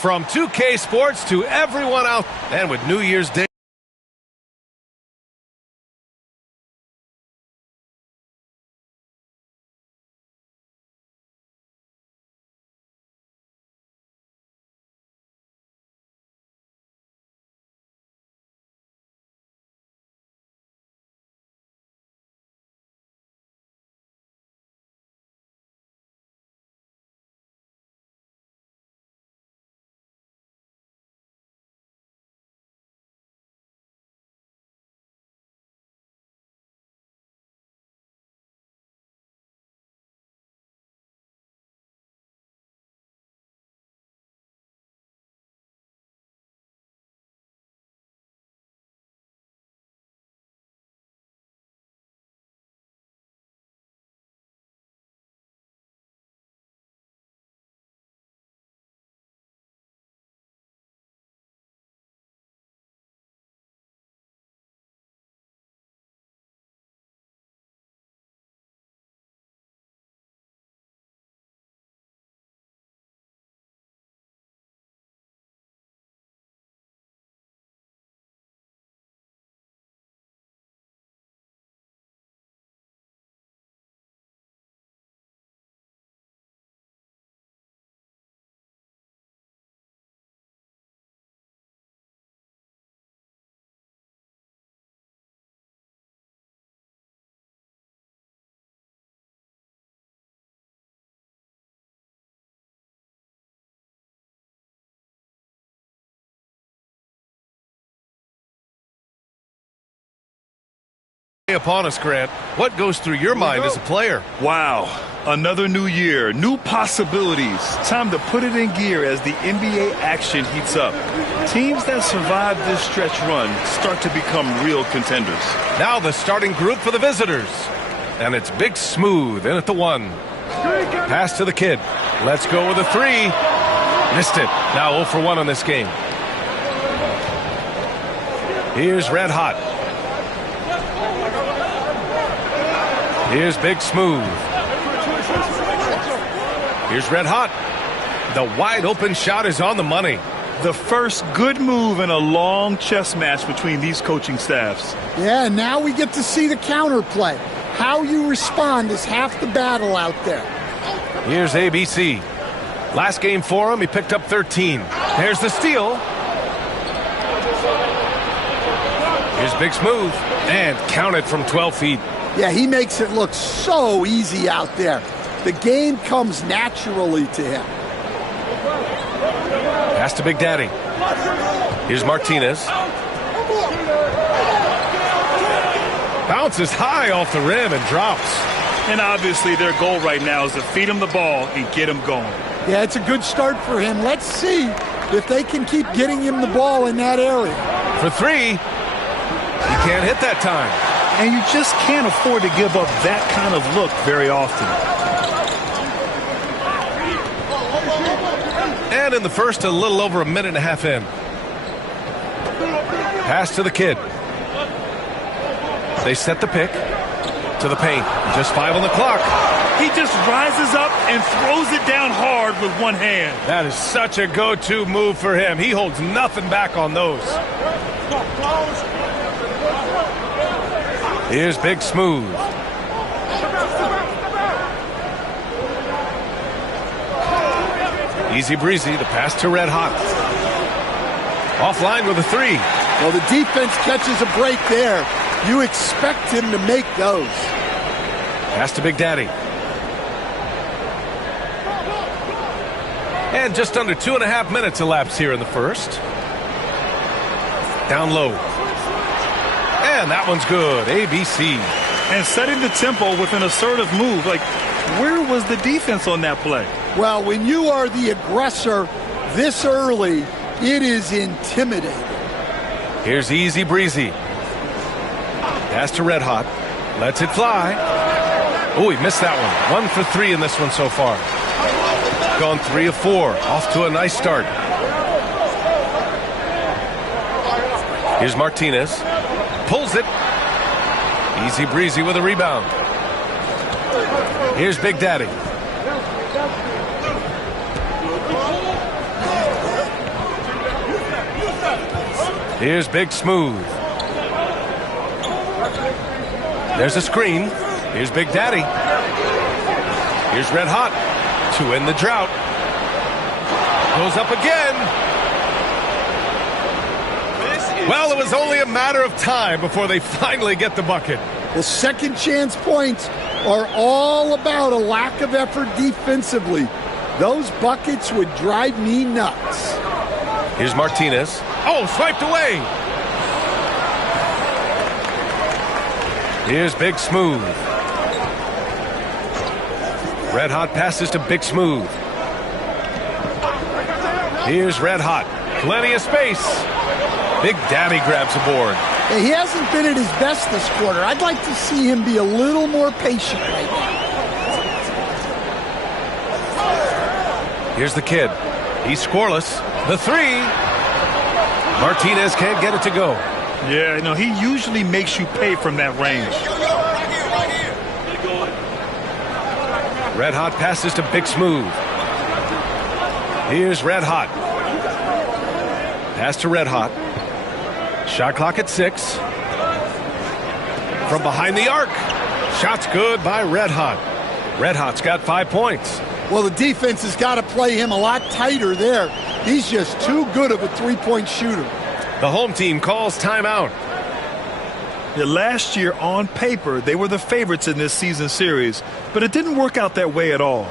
From 2K Sports to everyone out, and with New Year's Day. Upon us, Grant, what goes through your mind as a player? Wow, another new year, new possibilities. Time to put it in gear as the NBA action heats up. Teams that survive this stretch run start to become real contenders. Now the starting group for the visitors. And it's Big Smooth in at the 1. Pass to the kid. Let's go with a 3. Missed it. Now 0 for 1 on this game. Here's Red Hot. Here's Big Smooth. Here's Red Hot. The wide open shot is on the money. The first good move in a long chess match between these coaching staffs. Yeah, now we get to see the counterplay. How you respond is half the battle out there. Here's ABC. Last game for him, he picked up 13. There's the steal. Here's Big Smooth. And counted from 12 feet. Yeah, he makes it look so easy out there. The game comes naturally to him. Pass to Big Daddy. Here's Martinez. Bounces high off the rim and drops. And obviously their goal right now is to feed him the ball and get him going. Yeah, it's a good start for him. Let's see if they can keep getting him the ball in that area. For 3, he can't hit that time. And you just can't afford to give up that kind of look very often. And in the first, a little over a minute and a half in. Pass to the kid. They set the pick to the paint. Just 5 on the clock. He just rises up and throws it down hard with one hand. That is such a go-to move for him. He holds nothing back on those. Here's Big Smooth. Easy breezy, the pass to Red Hot. Offline with a 3. Well, the defense catches a break there. You expect him to make those. Pass to Big Daddy. And just under 2.5 minutes elapsed here in the first. Down low. And that one's good. ABC. And setting the tempo with an assertive move. Like, where was the defense on that play? Well, when you are the aggressor this early, it is intimidating. Here's Easy Breezy. Pass to Red Hot. Lets it fly. Oh, he missed that one. 1 for 3 in this one so far. Gone 3 of 4. Off to a nice start. Here's Martinez. Pulls it. Easy breezy with a rebound. Here's Big Daddy. Here's Big Smooth. There's a screen. Here's Big Daddy. Here's Red Hot to end the drought. Goes up again. Well, it was only a matter of time before they finally get the bucket. Well, second chance points are all about a lack of effort defensively. Those buckets would drive me nuts. Here's Martinez. Oh, swiped away. Here's Big Smooth. Red Hot passes to Big Smooth. Here's Red Hot. Plenty of space. Big Daddy grabs a board. He hasn't been at his best this quarter. I'd like to see him be a little more patient right now. Here's the kid. He's scoreless. The three. Martinez can't get it to go. Yeah, you know, he usually makes you pay from that range. Red Hot passes to Big Smooth. Here's Red Hot. Pass to Red Hot. Shot clock at 6. From behind the arc. Shot's good by Red Hot. Red Hot's got 5 points. Well, the defense has got to play him a lot tighter there. He's just too good of a three-point shooter. The home team calls timeout. Yeah, last year, on paper, they were the favorites in this season series, but it didn't work out that way at all.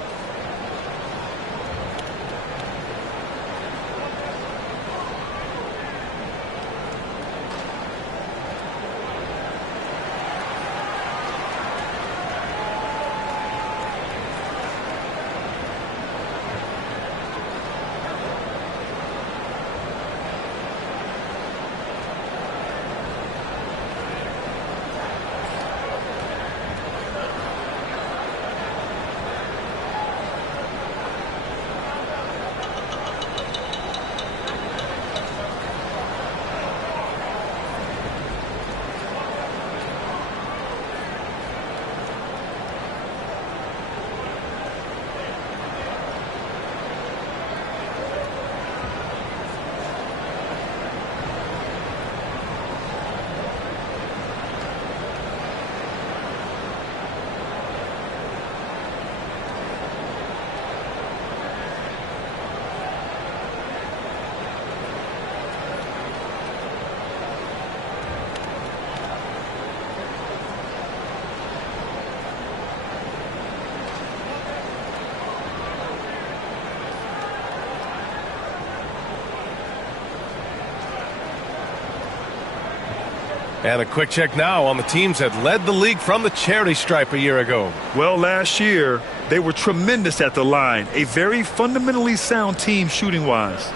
And a quick check now on the teams that led the league from the charity stripe a year ago. Well, last year, they were tremendous at the line. A very fundamentally sound team shooting-wise.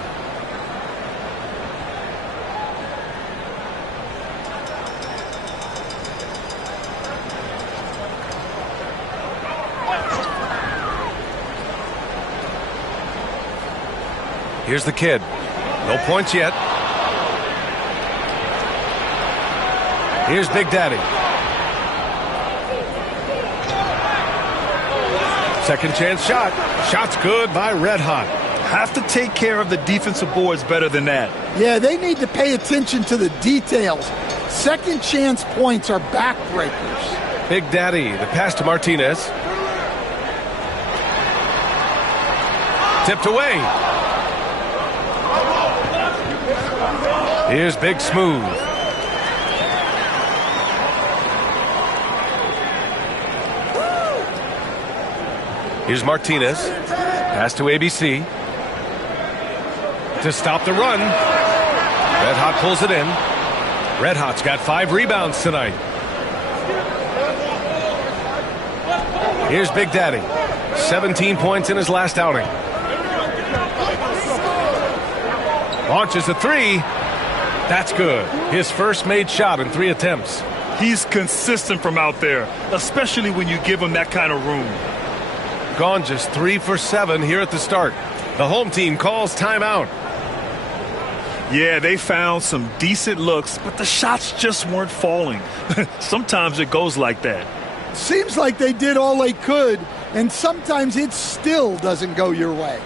Here's the kid. No points yet. Here's Big Daddy. Second chance shot. Shot's good by Red Hot. Have to take care of the defensive boards better than that. Yeah, they need to pay attention to the details. Second chance points are backbreakers. Big Daddy, the pass to Martinez. Tipped away. Here's Big Smooth. Here's Martinez. Pass to ABC. To stop the run. Red Hot pulls it in. Red Hot's got 5 rebounds tonight. Here's Big Daddy. 17 points in his last outing. Launches a 3. That's good. His first made shot in 3 attempts. He's consistent from out there, especially when you give him that kind of room. Gone just 3 for 7 here at the start. The home team calls timeout. Yeah, they found some decent looks, but the shots just weren't falling. Sometimes it goes like that. Seems like they did all they could, and sometimes it still doesn't go your way.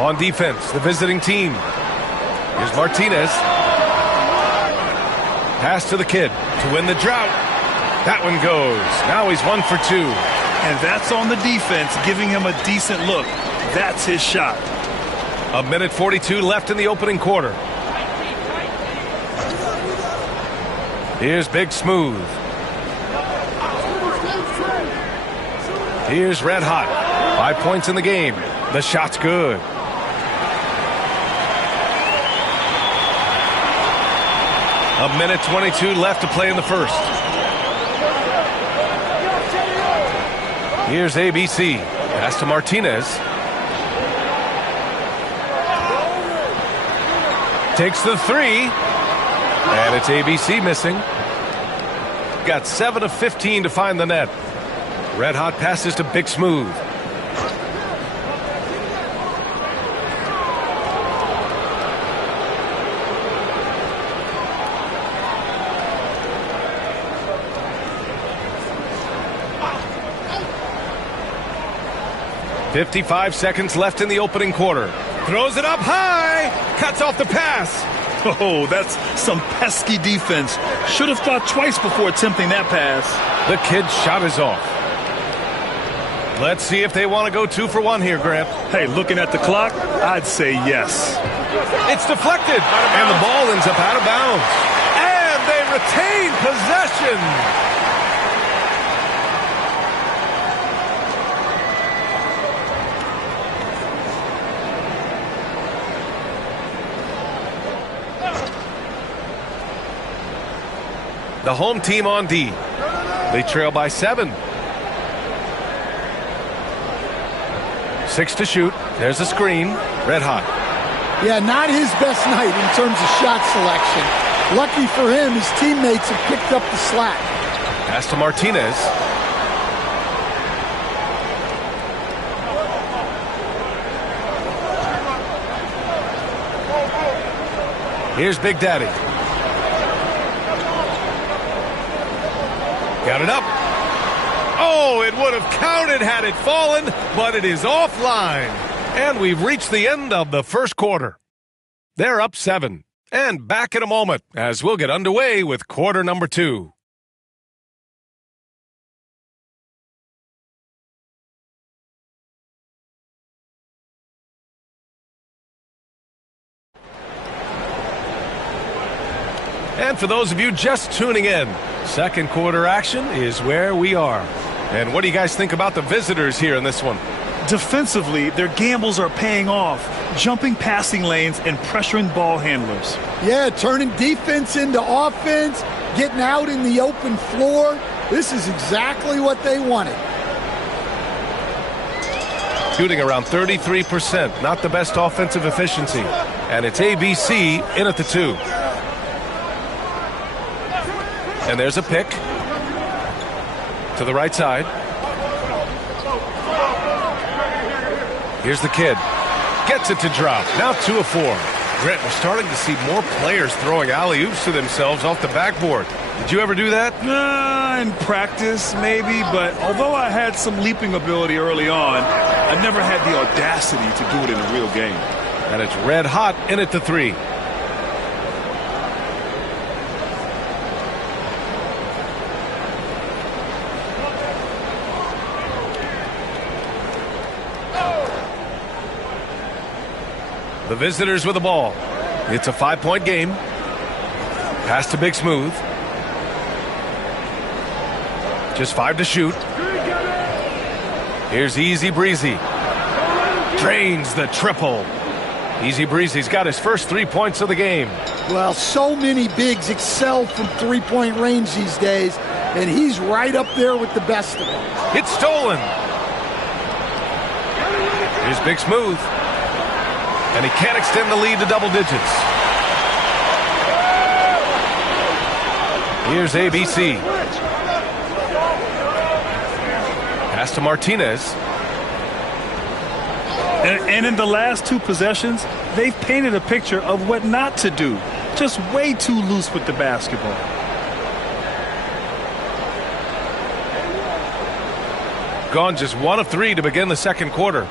On defense, the visiting team. Here's Martinez. Pass to the kid to win the drought. That one goes. Now he's 1 for 2. And that's on the defense, giving him a decent look. That's his shot. 1:42 left in the opening quarter. Here's Big Smooth. Here's Red Hot. 5 points in the game. The shot's good. A 1:22 left to play in the first. Here's ABC. Pass to Martinez. Takes the three. And it's ABC missing. Got 7 of 15 to find the net. Red Hot passes to Big Smooth. .55 seconds left in the opening quarter. Throws it up high. Cuts off the pass. Oh, that's some pesky defense. Should have thought twice before attempting that pass. The kid's shot is off. Let's see if they want to go 2 for 1 here, Grant. Hey, looking at the clock, I'd say yes. It's deflected, and the ball ends up out of bounds. And they retain possession. The home team on D. They trail by 7. 6 to shoot. There's a screen. Red Hot. Yeah, not his best night in terms of shot selection. Lucky for him, his teammates have picked up the slack. Pass to Martinez. Here's Big Daddy. Got it up. Oh, it would have counted had it fallen, but it is offline. And we've reached the end of the first quarter. They're up 7. And back in a moment as we'll get underway with quarter number 2. And for those of you just tuning in, second quarter action is where we are. And what do you guys think about the visitors here in this one? Defensively, their gambles are paying off, jumping passing lanes and pressuring ball handlers. Yeah, turning defense into offense, getting out in the open floor. This is exactly what they wanted. Shooting around 33%, not the best offensive efficiency. And it's ABC in at the 2. And there's a pick to the right side. Here's the kid. Gets it to drop. Now 2 of 4. Grant, we're starting to see more players throwing alley-oops to themselves off the backboard. Did you ever do that? In practice, maybe. But although I had some leaping ability early on, I never had the audacity to do it in a real game. And it's Red Hot in at the 3. The visitors with the ball. It's a 5-point game. Pass to Big Smooth. Just 5 to shoot. Here's Easy Breezy. Drains the triple. Easy Breezy's got his first 3 points of the game. Well, so many bigs excel from three-point range these days, and he's right up there with the best of them. It's stolen. Here's Big Smooth. And he can't extend the lead to double digits. Here's ABC. Pass to Martinez. And in the last 2 possessions, they've painted a picture of what not to do. Just way too loose with the basketball. Gone just 1 of 3 to begin the second quarter.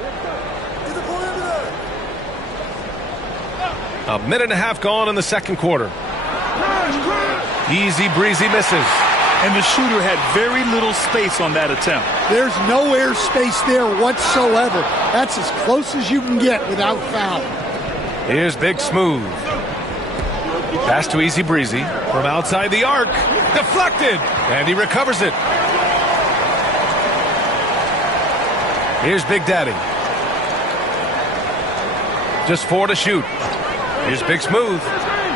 A minute and a half gone in the second quarter. Easy breezy misses. And the shooter had very little space on that attempt. There's no air space there whatsoever. That's as close as you can get without foul. Here's Big Smooth. Pass to Easy Breezy from outside the arc. Deflected. And he recovers it. Here's Big Daddy. Just 4 to shoot. Here's Big Smooth.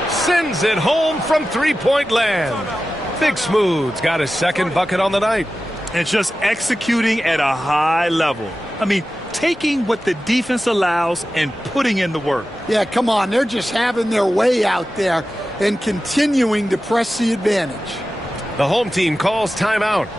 Sends it home from three-point land. Big Smooth's got his second bucket on the night. And just executing at a high level. I mean, taking what the defense allows and putting in the work. Yeah, come on. They're just having their way out there and continuing to press the advantage. The home team calls timeout.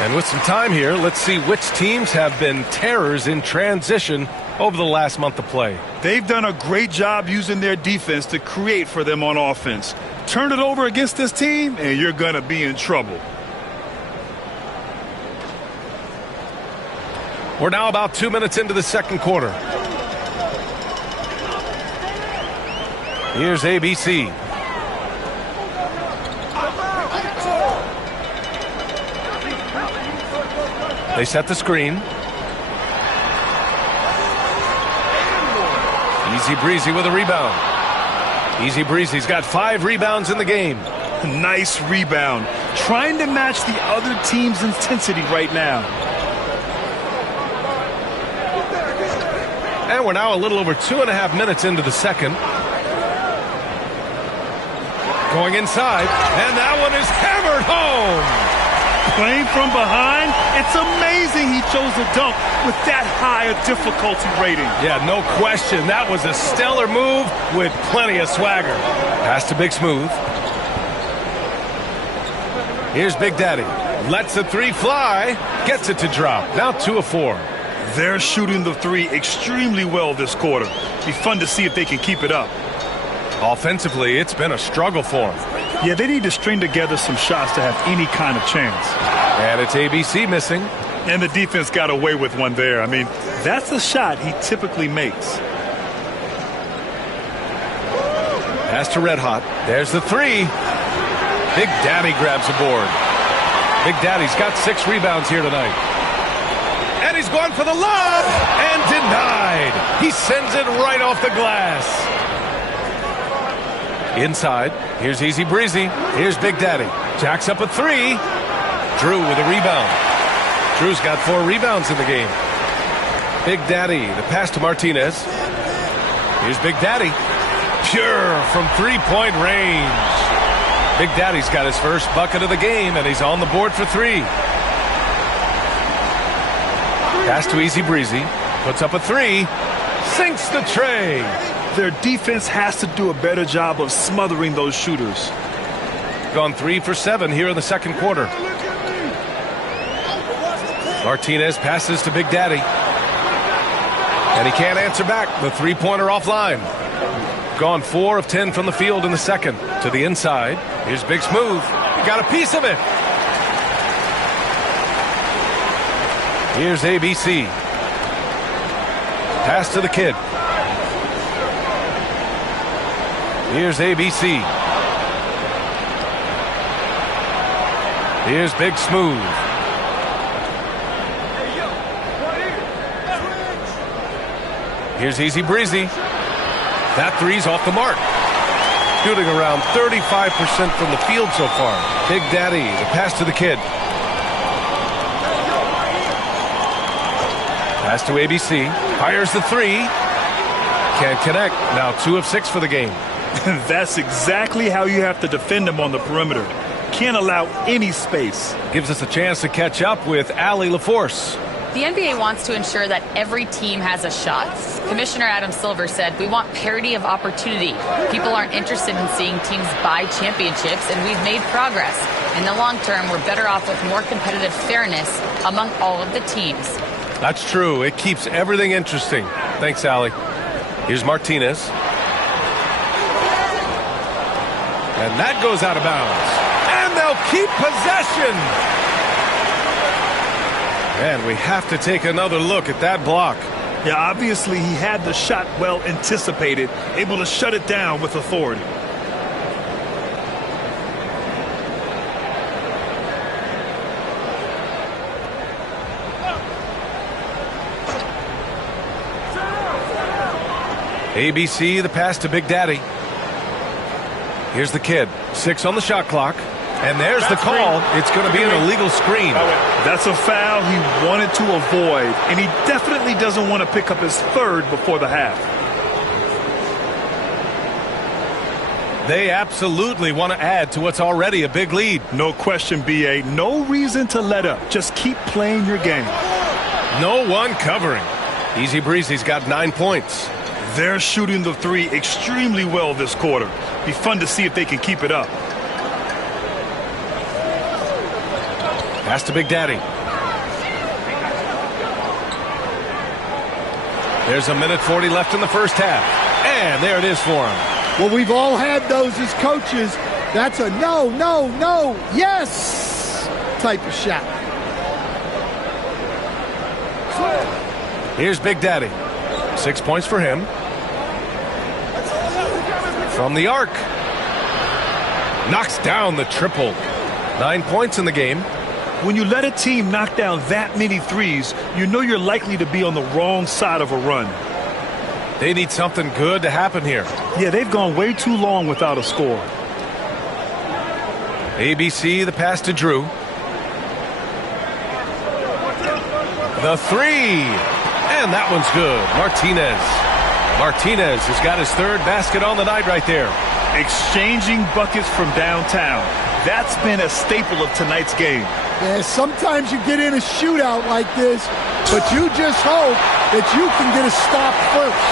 And with some time here, let's see which teams have been terrors in transition over the last month of play. They've done a great job using their defense to create for them on offense. Turn it over against this team, and you're going to be in trouble. We're now about 2 minutes into the second quarter. Here's ABC. They set the screen. Easy Breezy with a rebound. Easy Breezy's got 5 rebounds in the game. Nice rebound. Trying to match the other team's intensity right now. And we're now a little over 2.5 minutes into the second. Going inside, and that one is hammered home. Playing from behind, it's amazing he chose a dunk with that high a difficulty rating. Yeah, no question. That was a stellar move with plenty of swagger. Pass to Big Smooth. Here's Big Daddy. Lets the 3 fly. Gets it to drop. Now 2 of 4. They're shooting the 3 extremely well this quarter. Be fun to see if they can keep it up. Offensively, it's been a struggle for them. Yeah, they need to string together some shots to have any kind of chance. And it's ABC missing. And the defense got away with one there. I mean, that's a shot he typically makes. Pass to Red Hot. There's the 3. Big Daddy grabs the board. Big Daddy's got 6 rebounds here tonight. And he's going for the lob and denied. He sends it right off the glass. Inside, here's Easy Breezy. Here's Big Daddy. Jacks up a 3. Drew with a rebound. Drew's got 4 rebounds in the game. Big Daddy, the pass to Martinez. Here's Big Daddy. Pure from 3-point range. Big Daddy's got his first bucket of the game, and he's on the board for 3. Pass to Easy Breezy. Puts up a 3. Sinks the tray. Their defense has to do a better job of smothering those shooters. Gone 3 for 7 here in the second quarter. Martinez passes to Big Daddy. And he can't answer back. The 3-pointer offline. Gone 4 of 10 from the field in the second. To the inside. Here's Big Smooth. He got a piece of it. Here's ABC. Pass to the kid. Here's ABC. Here's Big Smooth. Here's Easy Breezy. That three's off the mark. Shooting around 35% from the field so far. Big Daddy, the pass to the kid. Pass to ABC. Fires the three. Can't connect. Now 2 of 6 for the game. That's exactly how you have to defend him on the perimeter. Can't allow any space. Gives us a chance to catch up with Allie LaForce. The NBA wants to ensure that every team has a shot. Commissioner Adam Silver said, "We want parity of opportunity. People aren't interested in seeing teams buy championships, and we've made progress. In the long term, we're better off with more competitive fairness among all of the teams." That's true. It keeps everything interesting. Thanks, Allie. Here's Martinez. And that goes out of bounds. And they'll keep possession. And we have to take another look at that block. Yeah, obviously he had the shot well anticipated, able to shut it down with authority. ABC, the pass to Big Daddy. Here's the kid. 6 on the shot clock. And there's the call. It's going to be an illegal screen. That's a foul he wanted to avoid, and he definitely doesn't want to pick up his third before the half. They absolutely want to add to what's already a big lead. No question, B.A. No reason to let up. Just keep playing your game. No one covering. Easy Breezy's got 9 points. They're shooting the three extremely well this quarter. Be fun to see if they can keep it up. Pass to Big Daddy. There's 1:40 left in the first half. And there it is for him. Well, we've all had those as coaches. That's a no, no, no, yes type of shot. Here's Big Daddy. 6 points for him. From the arc. Knocks down the triple. 9 points in the game. When you let a team knock down that many threes, you know you're likely to be on the wrong side of a run. They need something good to happen here. Yeah, they've gone way too long without a score. ABC, the pass to Drew. The three. And that one's good. Martinez has got his third basket on the night right there. Exchanging buckets from downtown. That's been a staple of tonight's game. Yeah, sometimes you get in a shootout like this, but you just hope that you can get a stop first.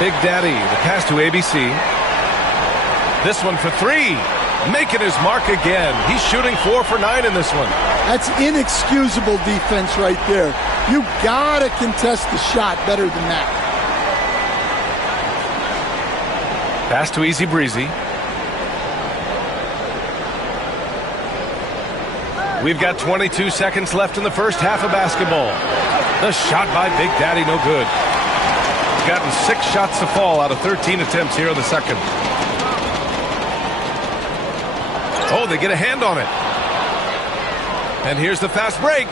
Big Daddy, the pass to ABC. This one for three. Making his mark again. He's shooting 4 for 9 in this one. That's inexcusable defense right there. You gotta contest the shot better than that. Pass to Easy Breezy. We've got 22 seconds left in the first half of basketball. The shot by Big Daddy, no good. He's gotten 6 shots to fall out of 13 attempts here in the second. Oh, they get a hand on it. And here's the fast break.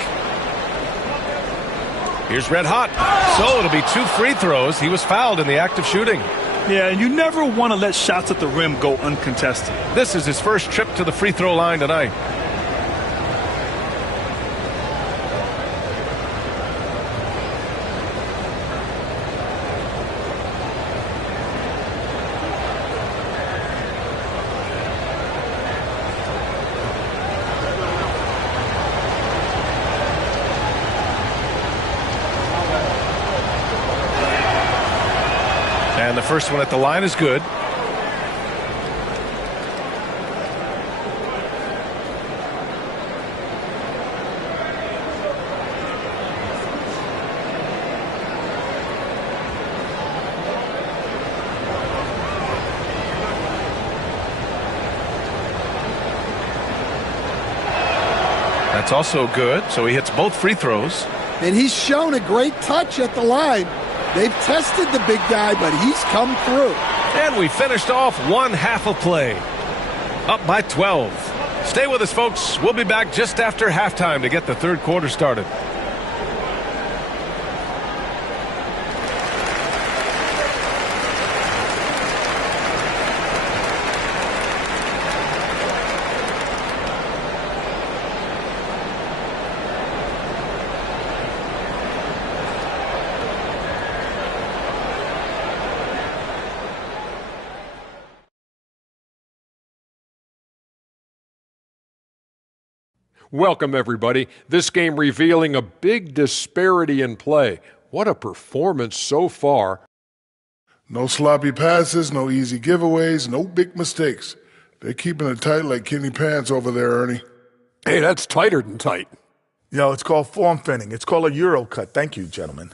Here's Red Hot. So it'll be 2 free throws. He was fouled in the act of shooting. Yeah, and you never want to let shots at the rim go uncontested. This is his first trip to the free throw line tonight. And the first one at the line is good. That's also good, so he hits both free throws. And he's shown a great touch at the line. They've tested the big guy, but he's come through. And we finished off one half of play. Up by 12. Stay with us, folks. We'll be back just after halftime to get the third quarter started. Welcome, everybody. This game revealing a big disparity in play. What a performance so far. No sloppy passes, no easy giveaways, no big mistakes. They're keeping it tight like Kenny Pants over there, Ernie. Hey, that's tighter than tight. It's called form fitting. It's called a Euro cut. Thank you, gentlemen.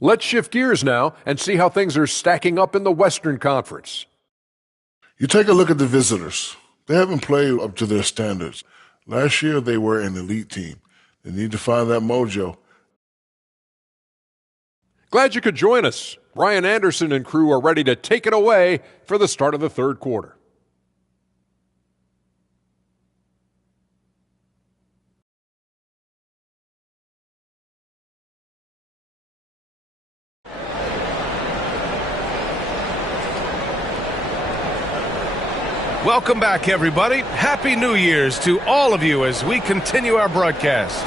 Let's shift gears now and see how things are stacking up in the Western Conference. You take a look at the visitors. They haven't played up to their standards. Last year, they were an elite team. They need to find that mojo. Glad you could join us. Ryan Anderson and crew are ready to take it away for the start of the third quarter. Welcome back, everybody. Happy New Year's to all of you as we continue our broadcast.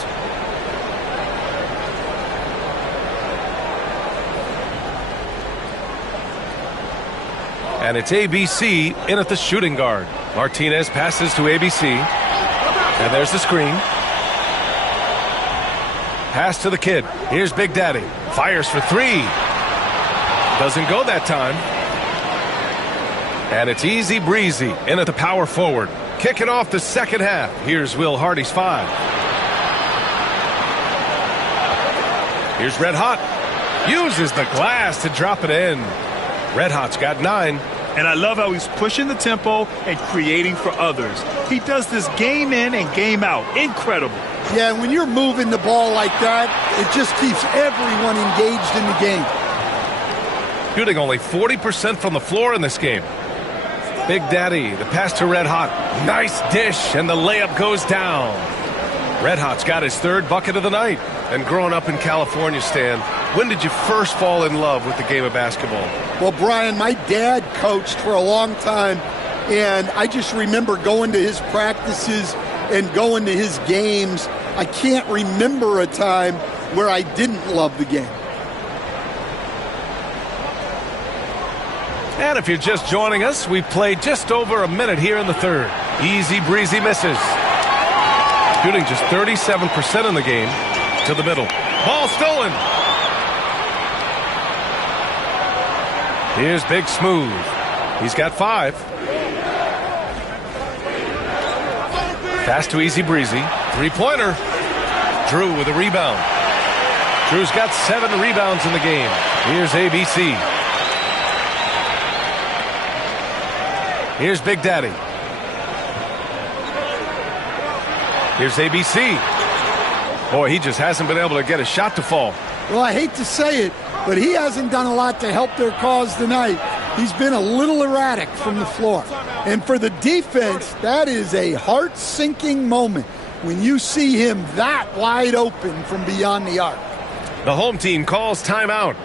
And it's ABC in at the shooting guard. Martinez passes to ABC. And there's the screen. Pass to the kid. Here's Big Daddy. Fires for three. Doesn't go that time. And it's easy breezy in at the power forward. Kicking off the second half. Here's Will Hardy's 5. Here's Red Hot. Uses the glass to drop it in. Red Hot's got 9. And I love how he's pushing the tempo and creating for others. He does this game in and game out. Incredible. Yeah, when you're moving the ball like that, it just keeps everyone engaged in the game. Shooting only 40% from the floor in this game. Big Daddy, the pass to Red Hot. Nice dish, and the layup goes down. Red Hot's got his third bucket of the night. And growing up in California, Stan, when did you first fall in love with the game of basketball? Well, Brian, my dad coached for a long time, and I just remember going to his practices and going to his games. I can't remember a time where I didn't love the game. And if you're just joining us, we've played just over a minute here in the third. Easy breezy misses. Shooting just 37% in the game. To the middle. Ball stolen. Here's Big Smooth. He's got 5. Pass to Easy Breezy. Three-pointer. Drew with a rebound. Drew's got 7 rebounds in the game. Here's ABC. Here's Big Daddy. Here's ABC. Boy, he just hasn't been able to get a shot to fall. Well, I hate to say it, but he hasn't done a lot to help their cause tonight. He's been a little erratic from the floor. And for the defense, that is a heart-sinking moment when you see him that wide open from beyond the arc. The home team calls timeout.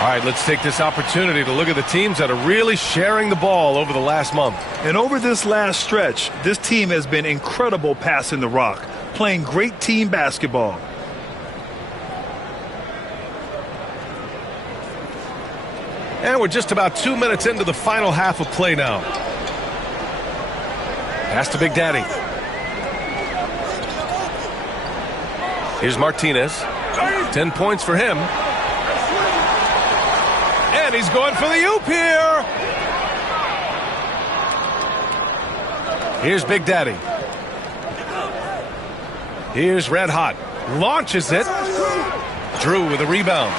All right, let's take this opportunity to look at the teams that are really sharing the ball over the last month. And over this last stretch, this team has been incredible passing the rock, playing great team basketball. And we're just about 2 minutes into the final half of play now. Pass to Big Daddy. Here's Martinez. 10 points for him. And he's going for the oop here. Here's Big Daddy. Here's Red Hot. Launches it. Drew with a rebound.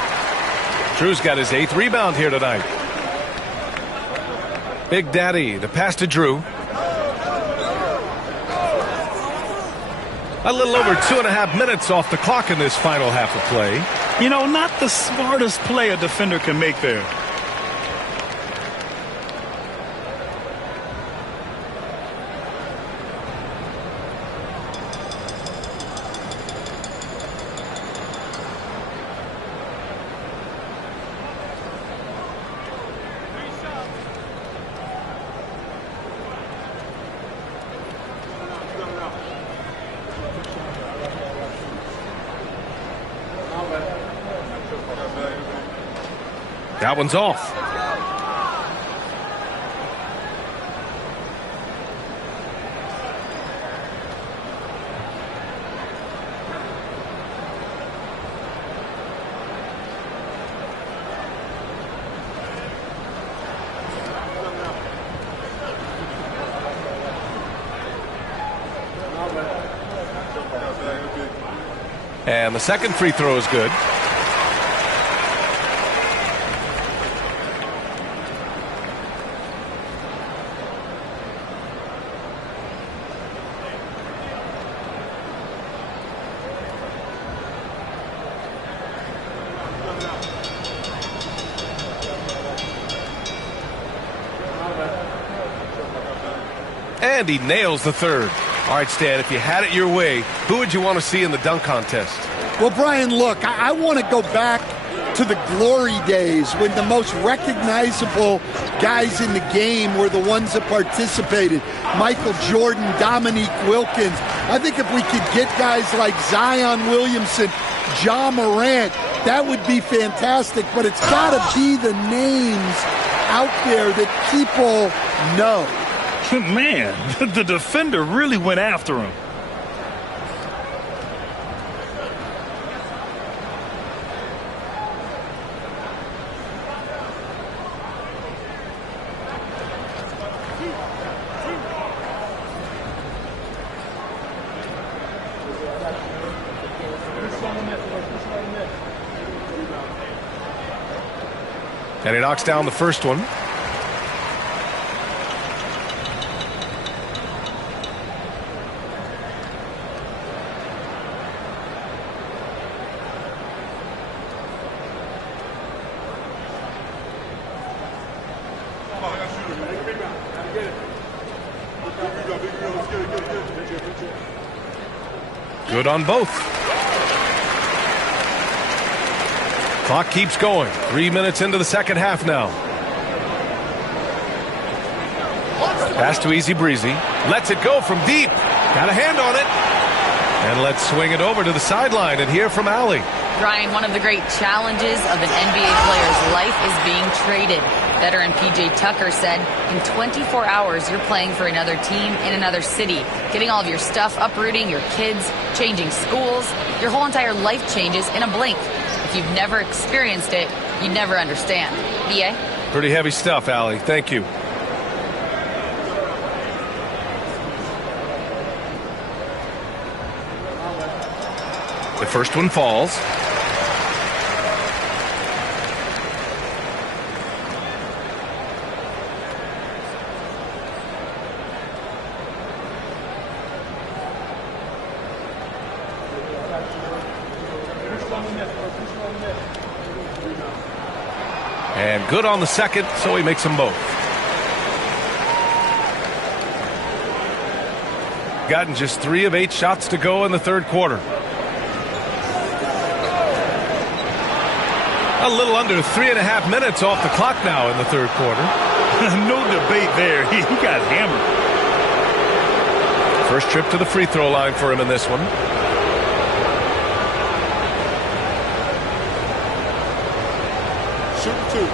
Drew's got his 8th rebound here tonight. Big Daddy, the pass to Drew. A little over 2.5 minutes off the clock in this final half of play. You know, not the smartest play a defender can make there. That one's off. And the second free throw is good. And he nails the third. All right, Stan, if you had it your way, who would you want to see in the dunk contest? Well, Brian, look, I want to go back to the glory days when the most recognizable guys in the game were the ones that participated. Michael Jordan, Dominique Wilkins. I think if we could get guys like Zion Williamson, Ja Morant, that would be fantastic. But it's got to be the names out there that people know. Man, the defender really went after him. And he knocks down the first one. Good on both. Clock keeps going. 3 minutes into the second half now. Pass to Easy Breezy. Lets it go from deep. Got a hand on it. And let's swing it over to the sideline and hear from Allie. Brian, one of the great challenges of an NBA player's life is being traded. Veteran P.J. Tucker said, in 24 hours, you're playing for another team in another city, getting all of your stuff, uprooting your kids, changing schools. Your whole entire life changes in a blink. If you've never experienced it, you'd never understand. B.A.? Pretty heavy stuff, Allie. Thank you. The first one falls. And good on the second, so he makes them both. Gotten just 3 of 8 shots to go in the third quarter. A little under 3.5 minutes off the clock now in the third quarter. No debate there. He got hammered. First trip to the free throw line for him in this one. Shoot two.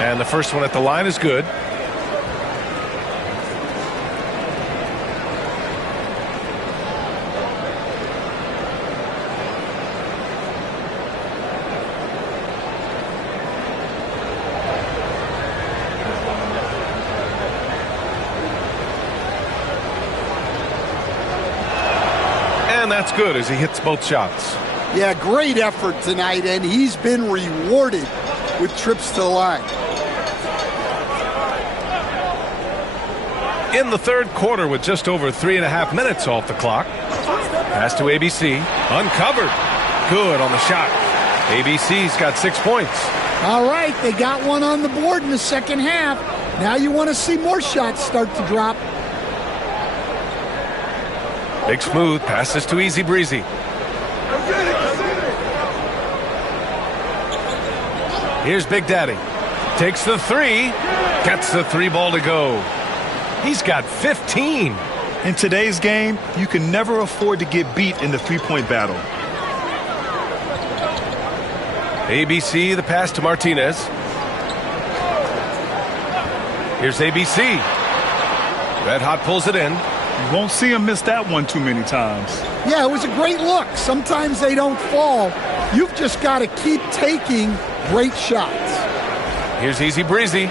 And the first one at the line is good. And that's good as he hits both shots. Yeah, great effort tonight, and he's been rewarded with trips to the line. In the third quarter with just over 3.5 minutes off the clock. Pass to ABC. Uncovered. Good on the shot. ABC's got 6 points. All right, they got one on the board in the second half. Now you want to see more shots start to drop. Big Smooth passes to Easy Breezy. Here's Big Daddy. Takes the three. Gets the three ball to go. He's got 15. In today's game, you can never afford to get beat in the three-point battle. ABC, the pass to Martinez. Here's ABC. Red Hot pulls it in. You won't see him miss that one too many times. Yeah, it was a great look. Sometimes they don't fall. You've just got to keep taking great shots. Here's Easy Breezy.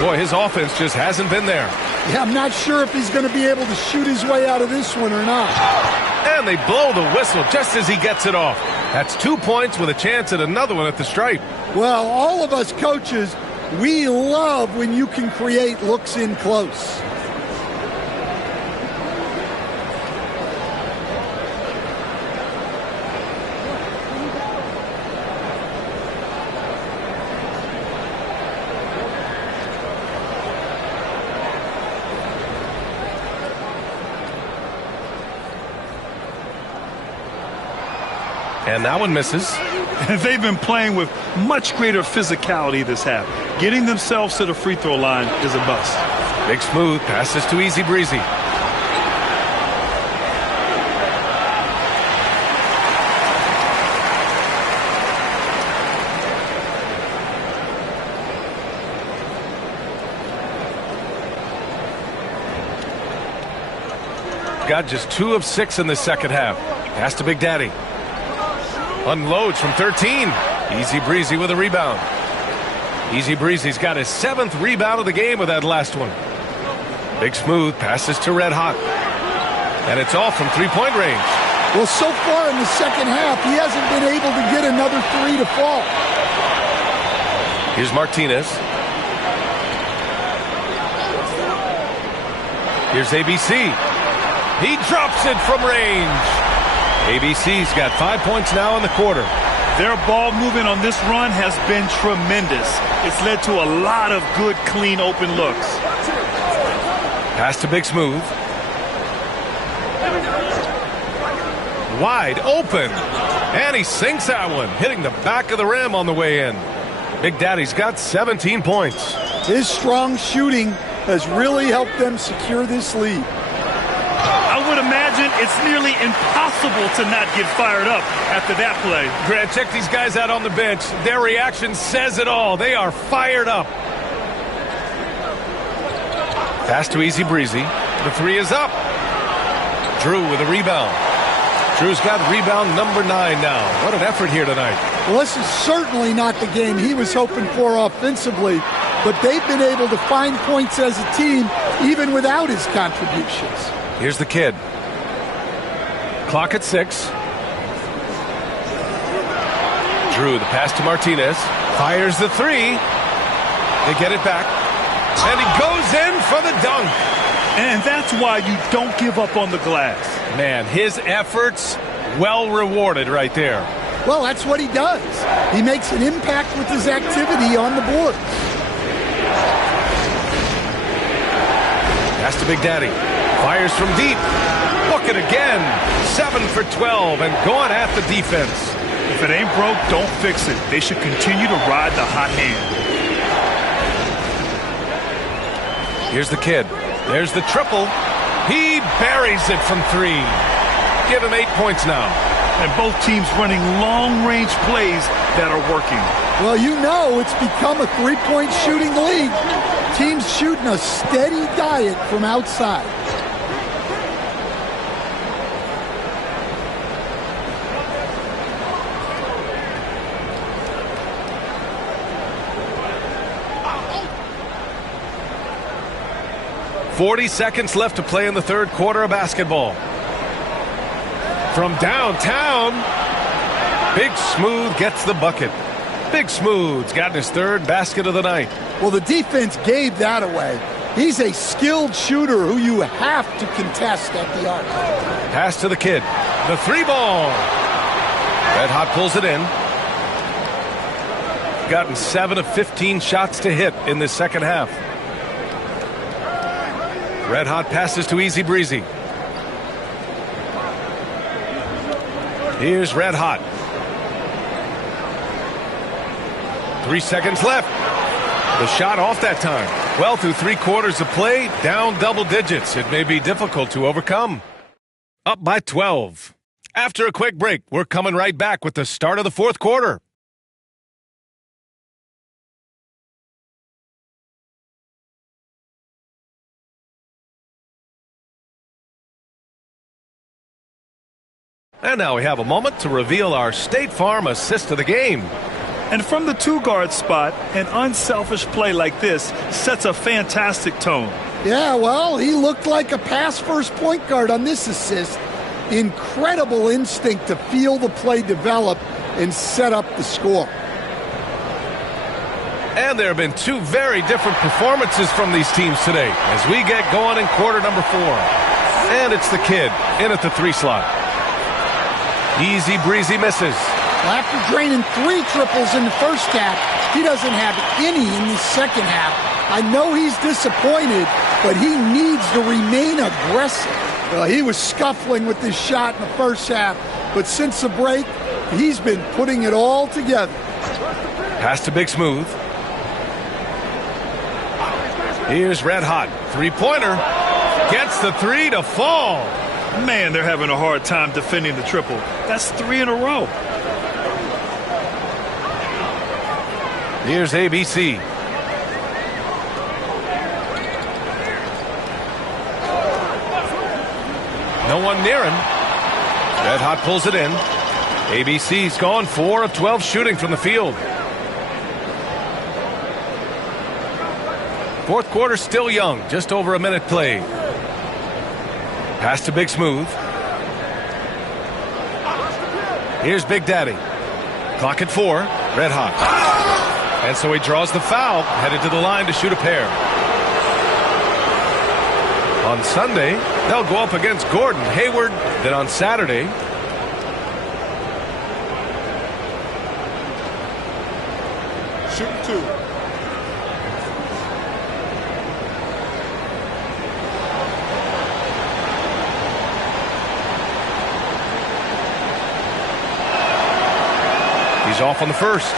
Boy, his offense just hasn't been there. Yeah, I'm not sure if he's going to be able to shoot his way out of this one or not. And they blow the whistle just as he gets it off. That's 2 points with a chance at another one at the stripe. Well, all of us coaches, we love when you can create looks in close. And that one misses. They've been playing with much greater physicality this half. Getting themselves to the free throw line is a bust. Big Smooth passes to Easy Breezy. Got just 2 of 6 in the second half. Pass to Big Daddy. Unloads from 13. Easy Breezy with a rebound. Easy Breezy's got his 7th rebound of the game with that last one. Big Smooth passes to Red Hot. And it's all from three-point range. Well, so far in the second half, he hasn't been able to get another three to fall. Here's Martinez. Here's ABC. He drops it from range. ABC's got 5 points now in the quarter. Their ball movement on this run has been tremendous. It's led to a lot of good, clean, open looks. Pass to Big Smooth. Wide open. And he sinks that one, hitting the back of the rim on the way in. Big Daddy's got 17 points. His strong shooting has really helped them secure this lead. I would imagine it's nearly impossible to not get fired up after that play. Grant, check these guys out on the bench. Their reaction says it all. They are fired up. Pass to Easy Breezy. The three is up. Drew with a rebound. Drew's got rebound number 9 now. What an effort here tonight. Well, this is certainly not the game he was hoping for offensively, but they've been able to find points as a team even without his contributions. Here's the kid. Clock at 6. Drew, the pass to Martinez. Fires the three. They get it back. And he goes in for the dunk. And that's why you don't give up on the glass. Man, his efforts well rewarded right there. Well, that's what he does. He makes an impact with his activity on the board. Pass to Big Daddy. Fires from deep. Book it again. 7 for 12 and going at the defense. If it ain't broke, don't fix it. They should continue to ride the hot hand. Here's the kid. There's the triple. He buries it from 3. Give him 8 points now. And both teams running long-range plays that are working. Well, you know it's become a three-point shooting league. Teams shooting a steady diet from outside. .40 left to play in the third quarter of basketball. From downtown, Big Smooth gets the bucket. Big Smooth's gotten his third basket of the night. Well, the defense gave that away. He's a skilled shooter who you have to contest at the arc. Pass to the kid. The 3-ball. Red Hot pulls it in. Gotten 7 of 15 shots to hit in this second half. Red Hot passes to Easy Breezy. Here's Red Hot. 3 seconds left. The shot off that time. Well, through 3 quarters of play, down double digits. It may be difficult to overcome. Up by 12. After a quick break, we're coming right back with the start of the fourth quarter. And now we have a moment to reveal our State Farm assist of the game. And from the 2-guard spot, an unselfish play like this sets a fantastic tone. Yeah, well, he looked like a pass-first point guard on this assist. Incredible instinct to feel the play develop and set up the score. And there have been 2 very different performances from these teams today as we get going in quarter number 4. And it's the kid in at the 3 slot. Easy Breezy misses. After draining 3 triples in the first half, he doesn't have any in the second half. I know he's disappointed, but he needs to remain aggressive. He was scuffling with this shot in the first half, but since the break, he's been putting it all together. Pass to Big Smooth. Here's Red Hot. 3-pointer. Gets the 3 to fall. Man, they're having a hard time defending the triple. That's 3 in a row. Here's ABC. No one near him. Red Hot pulls it in. ABC's gone 4 of 12 shooting from the field. Fourth quarter still young, just over a minute played. Pass to Big Smooth. Here's Big Daddy. Clock at 4. Red Hot. And so he draws the foul, headed to the line to shoot a pair. On Sunday, they'll go up against Gordon Hayward. Then on Saturday, Shoot 2. he's off on the first.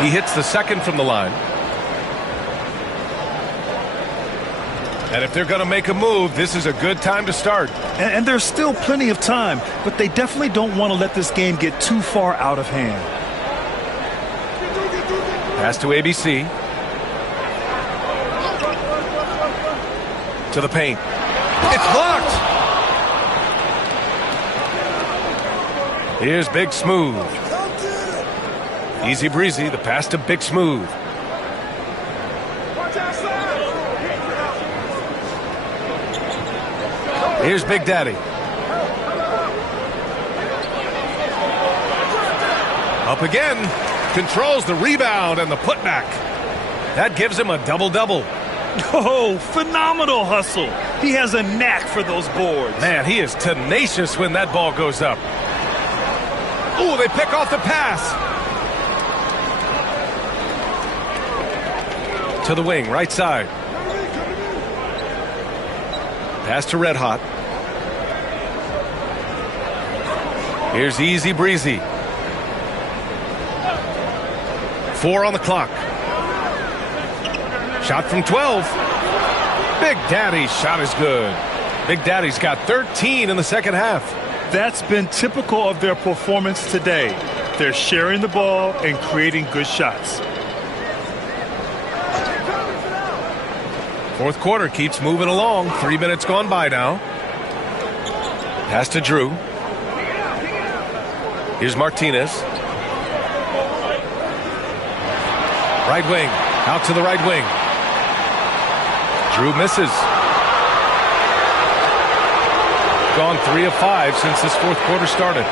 He hits the second from the line. And if they're going to make a move, this is a good time to start. And there's still plenty of time, but they definitely don't want to let this game get too far out of hand. Pass to ABC. To the paint. It's blocked! Here's Big Smooth. Easy Breezy, the pass to Big Smooth. Here's Big Daddy. Up again. Controls the rebound and the putback. That gives him a double-double. Oh, phenomenal hustle. He has a knack for those boards. Man, he is tenacious when that ball goes up. Ooh, they pick off the pass. To the wing, right side. Pass to Red Hot. Here's Easy Breezy. 4 on the clock. Shot from 12. Big Daddy's shot is good. Big Daddy's got 13 in the second half. That's been typical of their performance today. They're sharing the ball and creating good shots. Fourth quarter keeps moving along. 3 minutes gone by now. Pass to Drew. Here's Martinez. Right wing. Out to the right wing. Drew misses. Gone 3 of 5 since this fourth quarter started.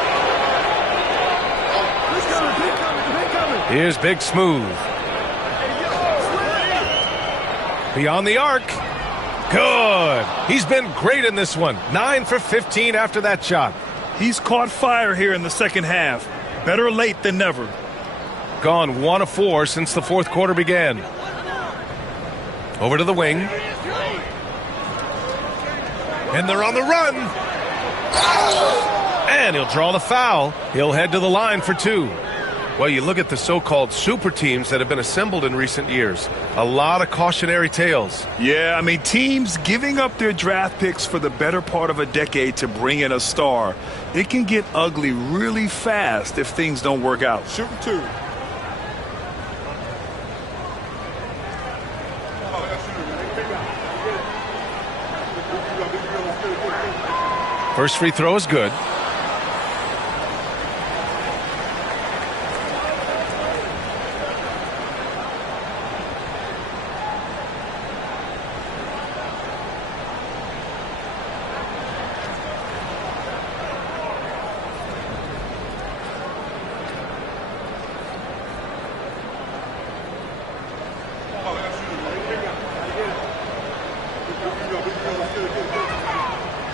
Here's Big Smooth. Beyond the arc. Good. He's been great in this one. 9 for 15 after that shot. He's caught fire here in the second half. Better late than never. Gone 1 of 4 since the fourth quarter began. Over to the wing. And they're on the run. And he'll draw the foul. He'll head to the line for 2. Well, you look at the so-called super teams that have been assembled in recent years. A lot of cautionary tales. Yeah, I mean, teams giving up their draft picks for the better part of a decade to bring in a star. It can get ugly really fast if things don't work out. Shoot 2. First free throw is good.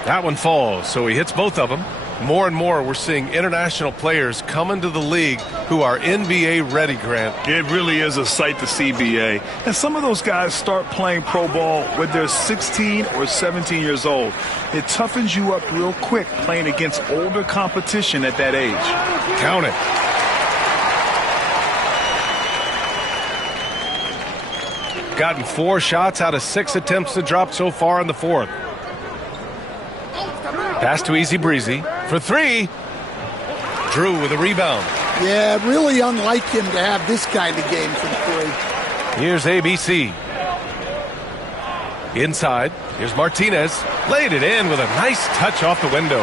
That one falls, so he hits both of them. More and more, we're seeing international players come into the league who are NBA ready, Grant. It really is a sight to see, BA. And some of those guys start playing pro ball when they're 16 or 17 years old. It toughens you up real quick playing against older competition at that age. Count it. Gotten 4 shots out of 6 attempts to drop so far in the fourth. Pass to Easy Breezy for 3. Drew with a rebound. Yeah, really unlike him to have this kind of game from 3. Here's ABC. Inside. Here's Martinez. Laid it in with a nice touch off the window.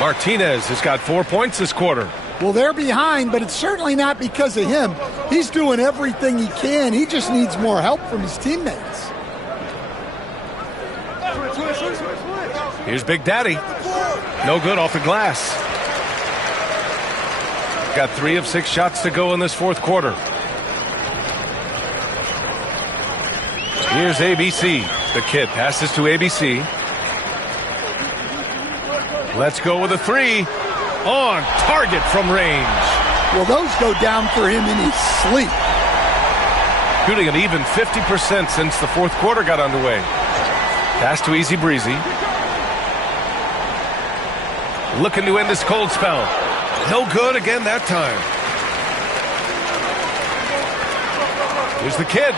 Martinez has got 4 points this quarter. Well, they're behind, but it's certainly not because of him. He's doing everything he can. He just needs more help from his teammates. Here's Big Daddy. No good off the glass. Got 3 of 6 shots to go in this fourth quarter. Here's ABC. The kid passes to ABC. Let's go with a 3. On target from range. Well, those go down for him in his sleep. Shooting an even 50% since the fourth quarter got underway. Pass to Easy Breezy. Looking to end this cold spell. No good again that time. Here's the kid.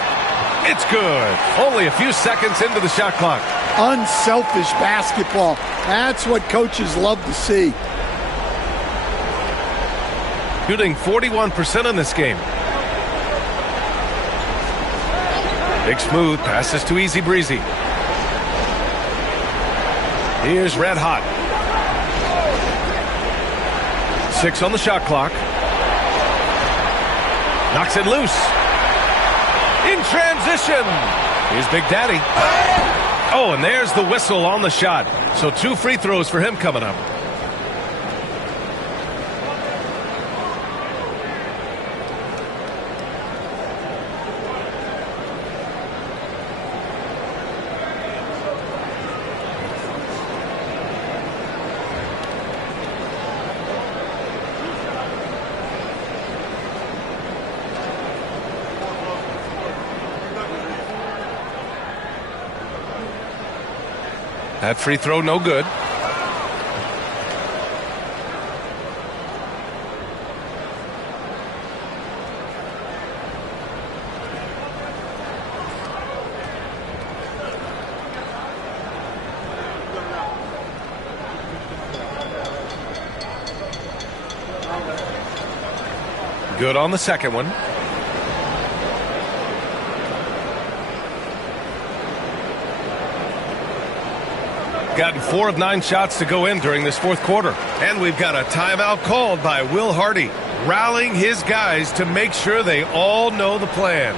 It's good. Only a few seconds into the shot clock. Unselfish basketball. That's what coaches love to see. Shooting 41% in this game. Big Smooth passes to Easy Breezy. Here's Red Hot. 6 on the shot clock. Knocks it loose. In transition. Here's Big Daddy. Oh, and there's the whistle on the shot. So 2 free throws for him coming up. That free throw no good. Good on the second one. Gotten 4 of 9 shots to go in during this fourth quarter. And we've got a timeout called by Will Hardy, rallying his guys to make sure they all know the plan.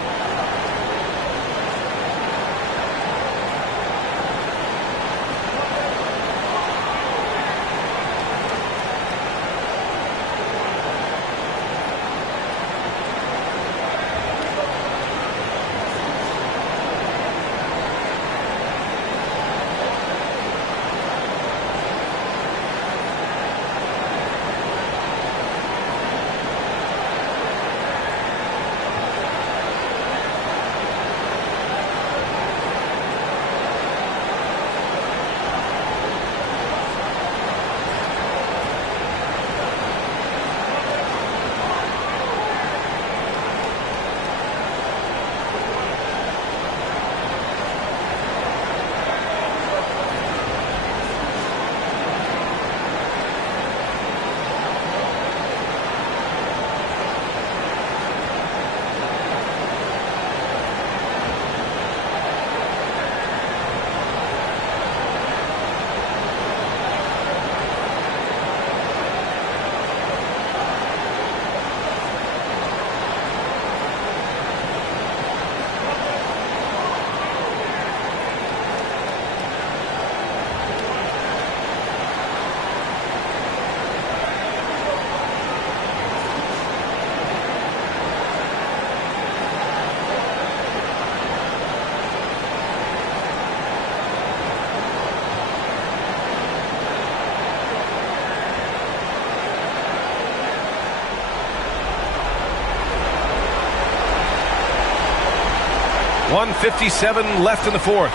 .157 left in the fourth.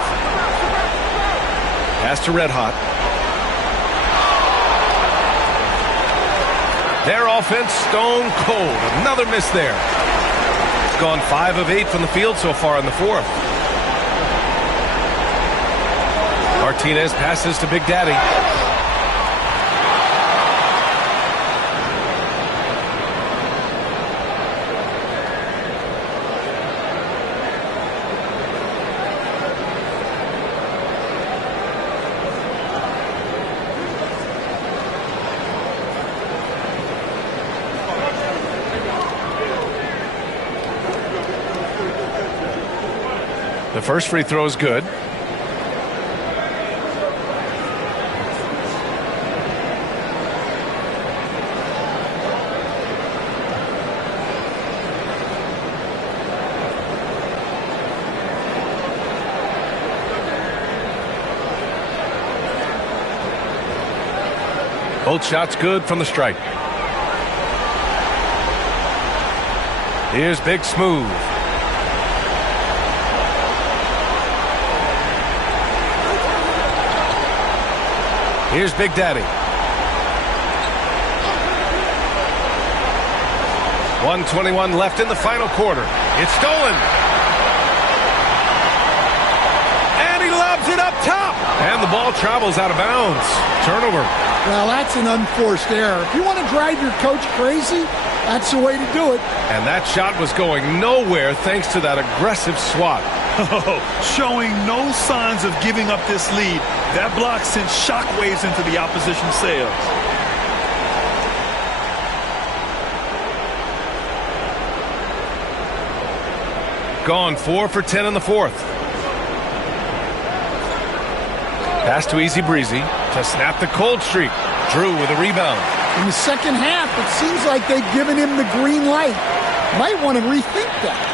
Pass to Red Hot. Their offense stone cold. Another miss there. It's gone 5 of 8 from the field so far in the fourth. Martinez passes to Big Daddy. The first free throw is good. Both shots good from the stripe. Here's Big Smooth. Here's Big Daddy. 1:21 left in the final quarter. It's stolen. And he lobs it up top. And the ball travels out of bounds. Turnover. Well, that's an unforced error. If you want to drive your coach crazy, that's the way to do it. And that shot was going nowhere thanks to that aggressive swat. Showing no signs of giving up this lead. That block sent shockwaves into the opposition sails. Gone 4 for 10 in the fourth. Pass to Easy Breezy to snap the cold streak. Drew with a rebound. In the second half, it seems like they've given him the green light. Might want to rethink that.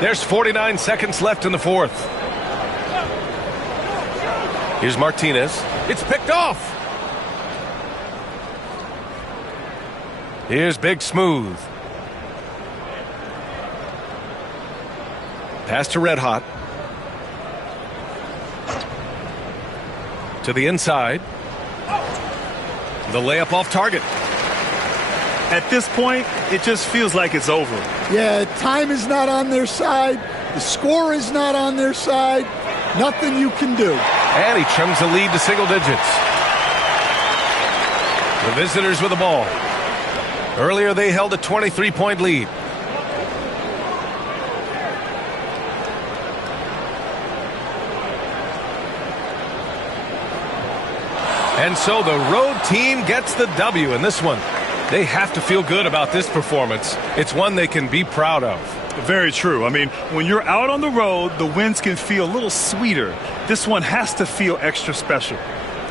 There's 49 seconds left in the fourth. Here's Martinez. It's picked off. Here's Big Smooth. Pass to Red Hot. To the inside. The layup off target. At this point, it just feels like it's over. Yeah, time is not on their side. The score is not on their side. Nothing you can do. And he trims the lead to single digits. The visitors with the ball. Earlier, they held a 23-point lead. And so the road team gets the W in this one. They have to feel good about this performance. It's one they can be proud of. Very true. I mean, when you're out on the road, the wins can feel a little sweeter. This one has to feel extra special.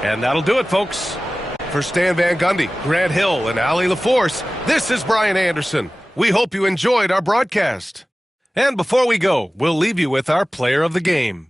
And that'll do it, folks. For Stan Van Gundy, Grant Hill, and Allie LaForce, this is Brian Anderson. We hope you enjoyed our broadcast. And before we go, we'll leave you with our player of the game.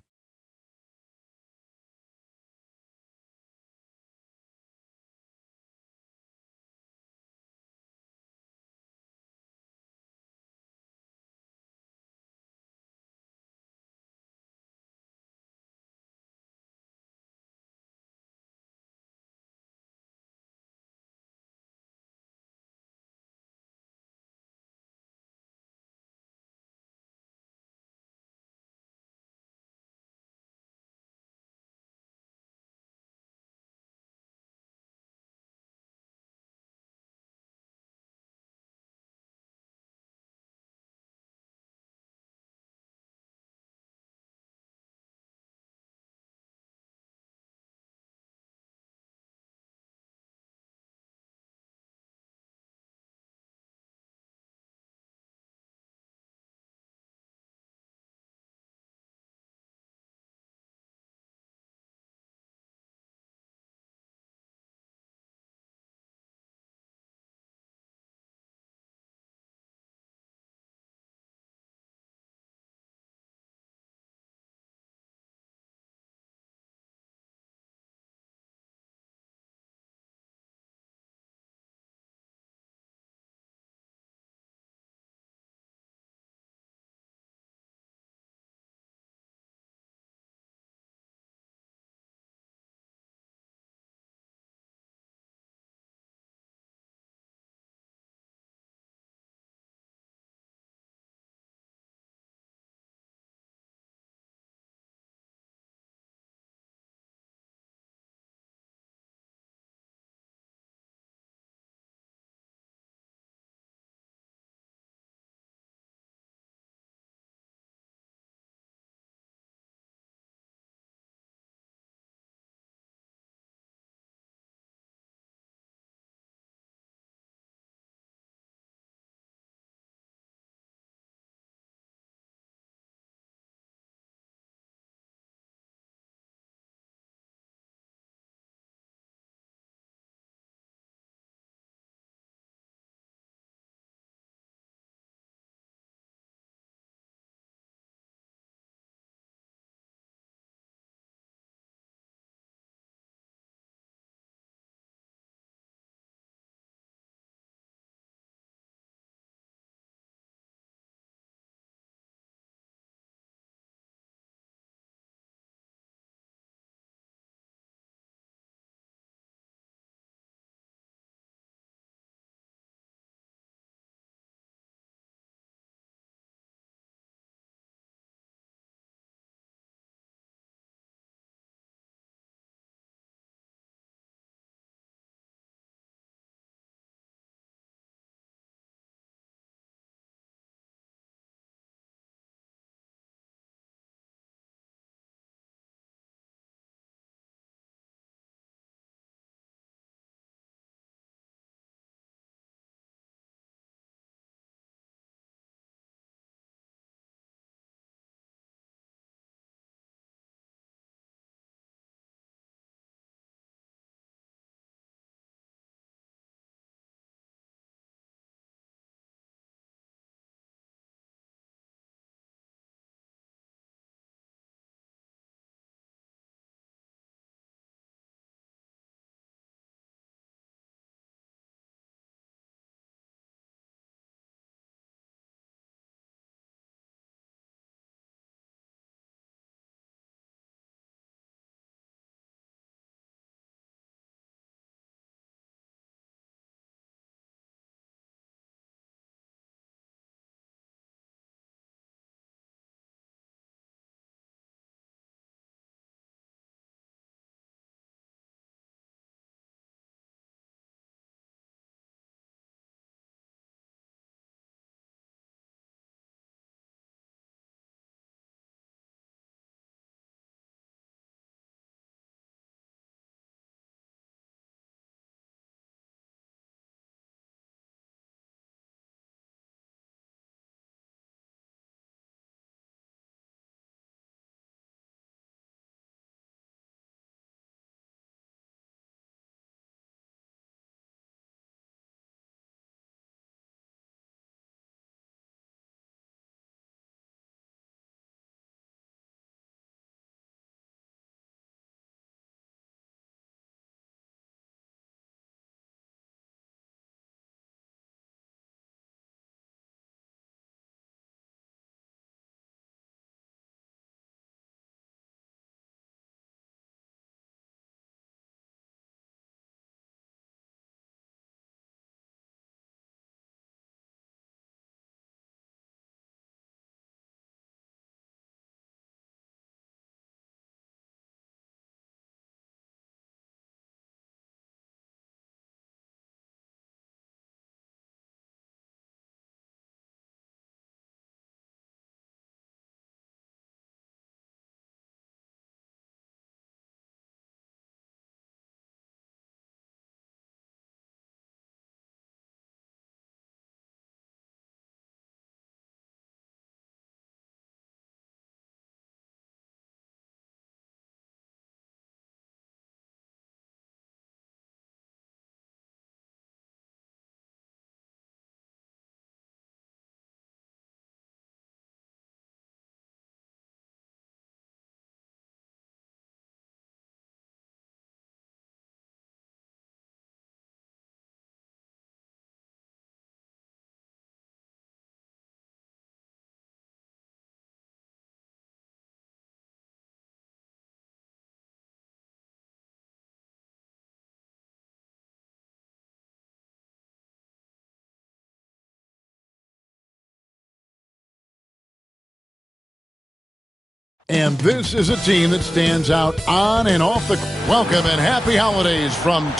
And this is a team that stands out on and off the... Welcome and happy holidays from...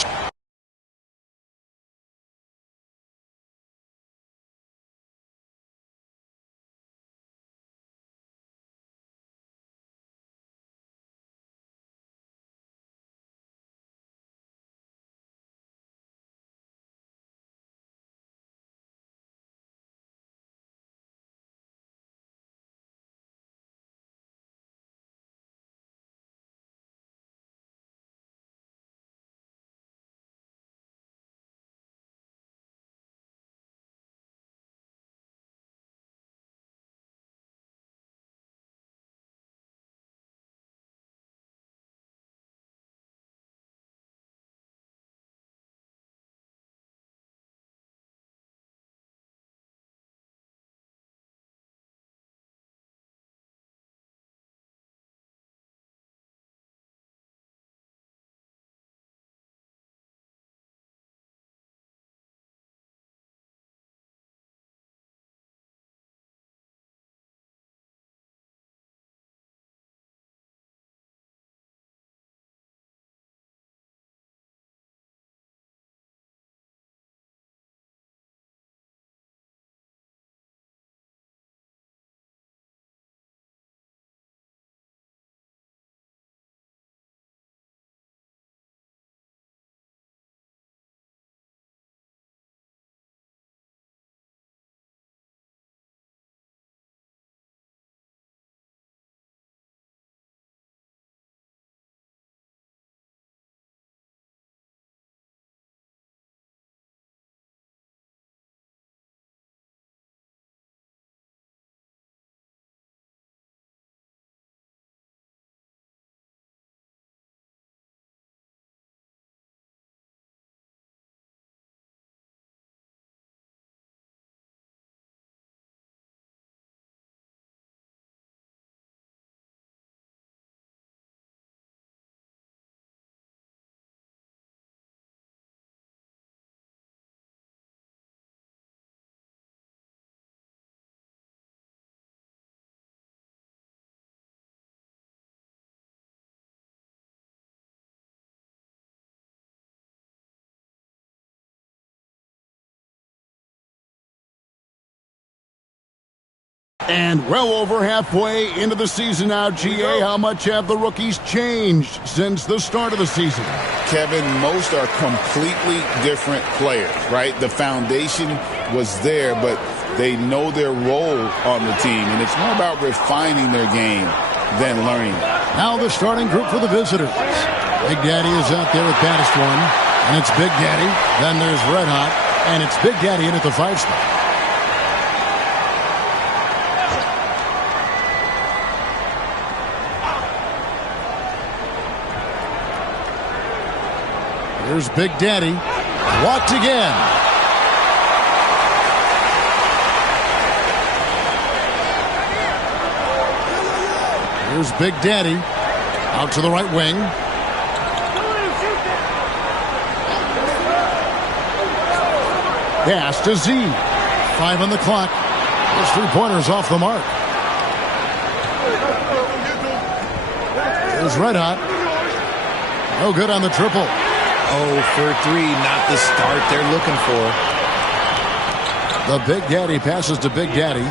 And well over halfway into the season now, GA, how much have the rookies changed since the start of the season? Kevin, most are completely different players, right? The foundation was there, but they know their role on the team, and it's more about refining their game than learning. Now the starting group for the visitors. Big Daddy is out there with baddest one, and it's Big Daddy. Then there's Red Hot, and it's Big Daddy in at the 5 spot. Here's Big Daddy. Walked again. Here's Big Daddy. Out to the right wing. Pass to Z. 5 on the clock. His 3-pointer's off the mark. Here's Red Hot. No good on the triple. 0 for 3, not the start they're looking for. The Big Daddy passes to Big Daddy.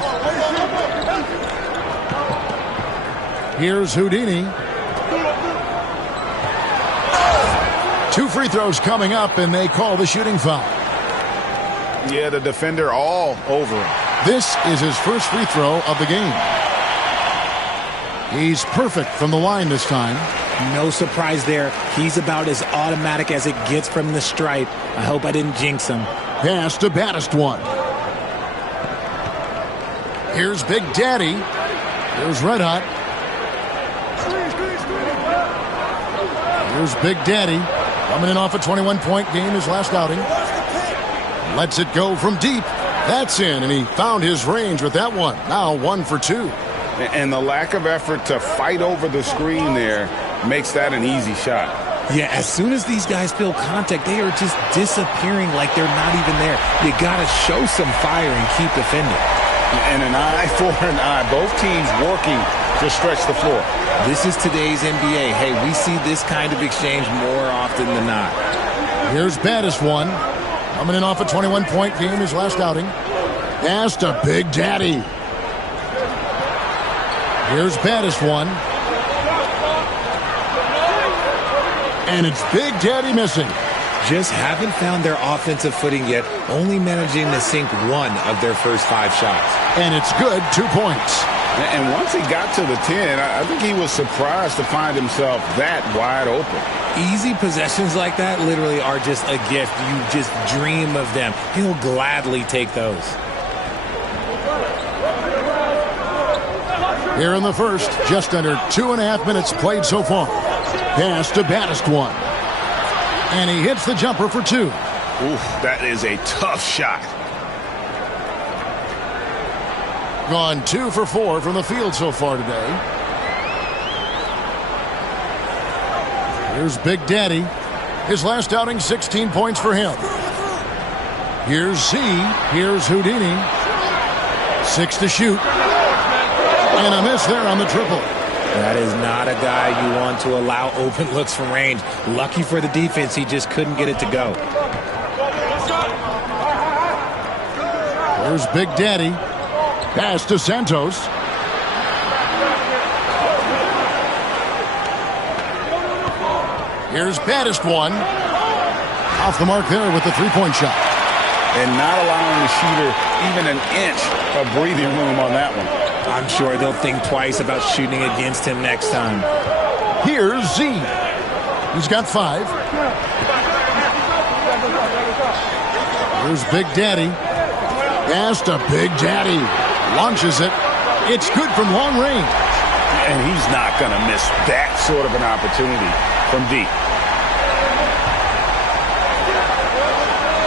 Here's Houdini. 2 free throws coming up, and they call the shooting foul. Yeah, the defender all over him. This is his first free throw of the game. He's perfect from the line this time. No surprise there. He's about as automatic as it gets from the stripe. I hope I didn't jinx him. Pass to baddest one. Here's Big Daddy. Here's Red Hot. Here's Big Daddy. Coming in off a 21-point game his last outing. Lets it go from deep. That's in, and he found his range with that one. Now 1 for 2. And the lack of effort to fight over the screen there makes that an easy shot. Yeah, as soon as these guys feel contact, they are just disappearing like they're not even there. You got to show some fire and keep defending. And an eye for an eye. Both teams working to stretch the floor. This is today's NBA. Hey, we see this kind of exchange more often than not. Here's Baddest one. Coming in off a 21-point game, his last outing. Pass to Big Daddy. Here's Baddest one. And it's Big Daddy missing. Just haven't found their offensive footing yet, only managing to sink one of their first 5 shots. And it's good, 2 points. And once he got to the 10, I think he was surprised to find himself that wide open. Easy possessions like that literally are just a gift. You just dream of them. He'll gladly take those. Here in the first, just under 2.5 minutes played so far. Pass to Baddest one. And he hits the jumper for 2. Oof, that is a tough shot. Gone 2 for 4 from the field so far today. Here's Big Daddy. His last outing, 16 points for him. Here's Z. Here's Houdini. 6 to shoot. And a miss there on the triple. That is not a guy you want to allow open looks from range. Lucky for the defense, he just couldn't get it to go. Here's Big Daddy. Pass to Santos. Here's Baddest one. Off the mark there with the 3-point shot. And not allowing the shooter even an inch of breathing room on that one. I'm sure they'll think twice about shooting against him next time. Here's Z. He's got 5. Here's Big Daddy. Pass to Big Daddy. Launches it. It's good from long range. And he's not going to miss that sort of an opportunity from deep.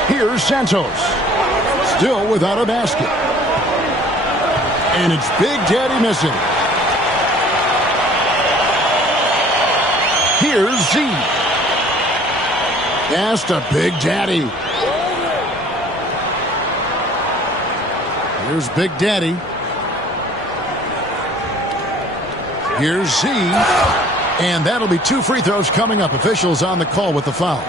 Here's Santos. Still without a basket. And it's Big Daddy missing. Here's Z. Pass to Big Daddy. Here's Big Daddy. Here's Z. And that'll be 2 free throws coming up. Officials on the call with the foul.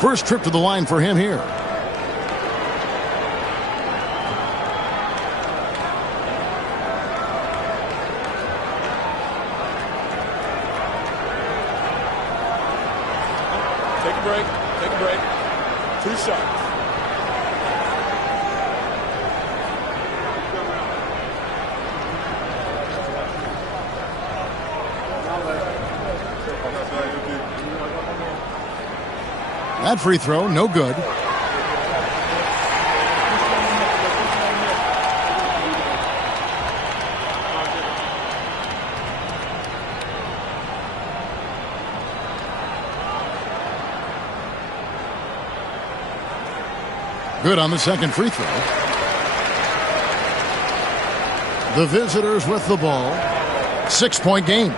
First trip to the line for him here. Take a break. Take a break. 2 shots. That free throw, no good. Good on the second free throw. The visitors with the ball. 6-point game.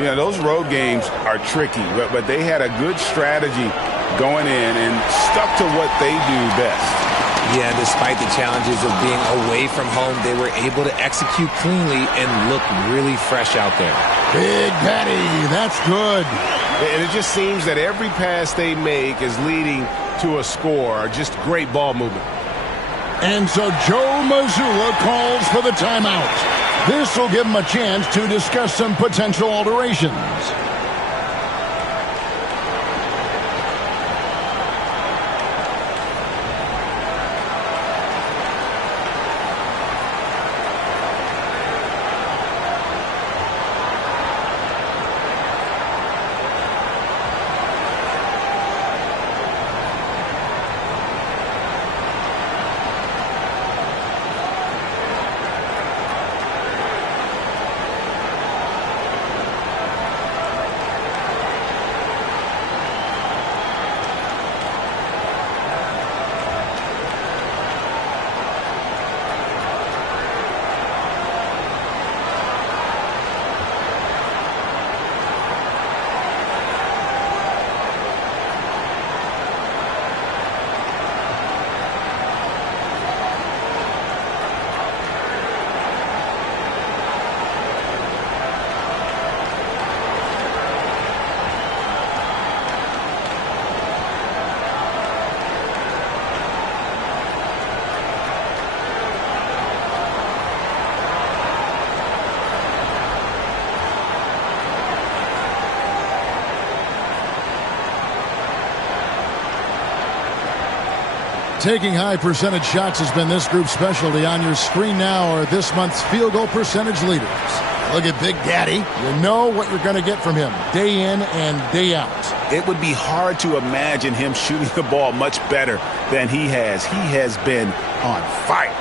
Yeah, those road games are tricky, but they had a good strategy going in and stuck to what they do best. Yeah, despite the challenges of being away from home, they were able to execute cleanly and look really fresh out there. Big Daddy, that's good. And it just seems that every pass they make is leading to a score. Just great ball movement. And so Joe Mazzulla calls for the timeout. This will give him a chance to discuss some potential alterations. Taking high percentage shots has been this group's specialty. On your screen now are this month's field goal percentage leaders. Look at Big Daddy. You know what you're going to get from him day in and day out. It would be hard to imagine him shooting the ball much better than he has. He has been on fire.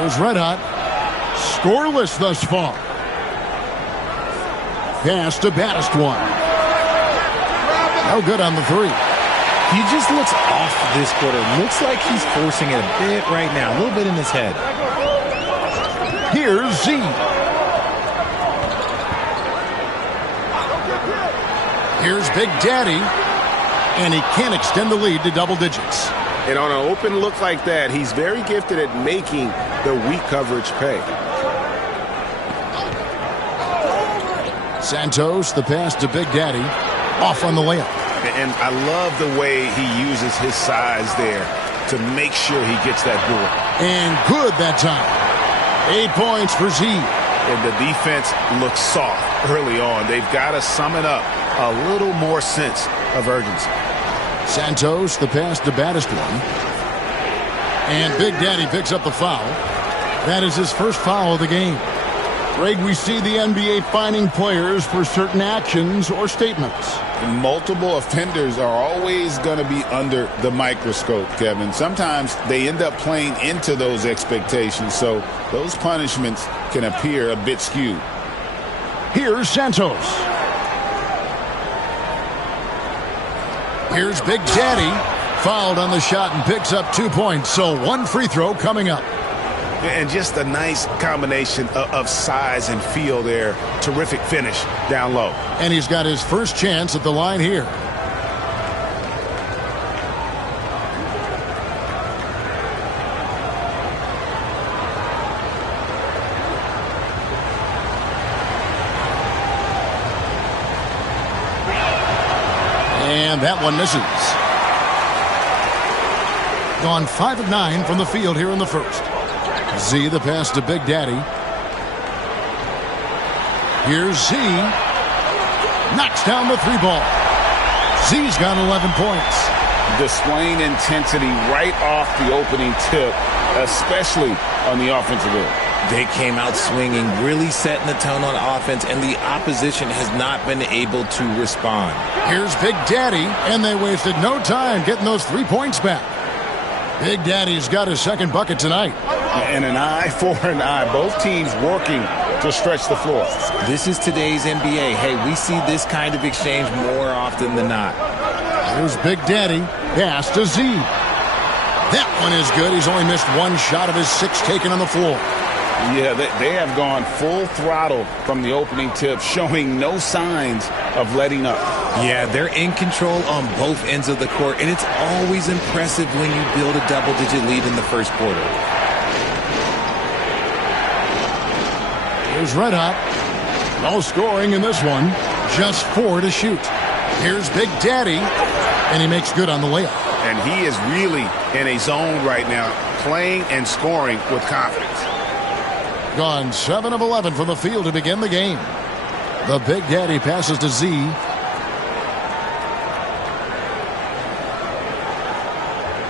Here's Red Hot. Scoreless thus far. Pass to baddest one. No good on the three. He just looks off this quarter. Looks like he's forcing it a bit right now. A little bit in his head. Here's Z. Here's Big Daddy. And he can't extend the lead to double digits. And on an open look like that, he's very gifted at making the weak coverage pay. Santos, the pass to Big Daddy. Off on the layup. And I love the way he uses his size there to make sure he gets that board. And good that time. 8 points for Z. And the defense looks soft early on. They've got to sum it up a little more sense of urgency. Santos, the pass to baddest one. And Big Daddy picks up the foul. That is his first foul of the game. Greg, we see the NBA fining players for certain actions or statements. Multiple offenders are always going to be under the microscope, Kevin. Sometimes they end up playing into those expectations, so those punishments can appear a bit skewed. Here's Santos. Here's Big Daddy. Fouled on the shot and picks up 2 points, so one free throw coming up. And just a nice combination of size and feel there. Terrific finish down low. And he's got his first chance at the line here. And that one misses. Gone 5 of 9 from the field here in the first. Z, the pass to Big Daddy. Here's Z. Knocks down the three ball. Z's got 11 points. Displaying intensity right off the opening tip, especially on the offensive end. They came out swinging, really setting the tone on offense, and the opposition has not been able to respond. Here's Big Daddy, and they wasted no time getting those 3 points back. Big Daddy's got his second bucket tonight. And an eye for an eye. Both teams working to stretch the floor. This is today's NBA. Hey, we see this kind of exchange more often than not. Here's Big Daddy. Pass to Z. That one is good. He's only missed one shot of his 6 taken on the floor. Yeah, they have gone full throttle from the opening tip, showing no signs of letting up. Yeah, they're in control on both ends of the court, and it's always impressive when you build a double-digit lead in the first quarter. Here's Red Hot. No scoring in this one. Just 4 to shoot. Here's Big Daddy, and he makes good on the layup. And he is really in a zone right now, playing and scoring with confidence. Gone 7 of 11 from the field to begin the game. The Big Daddy passes to Z.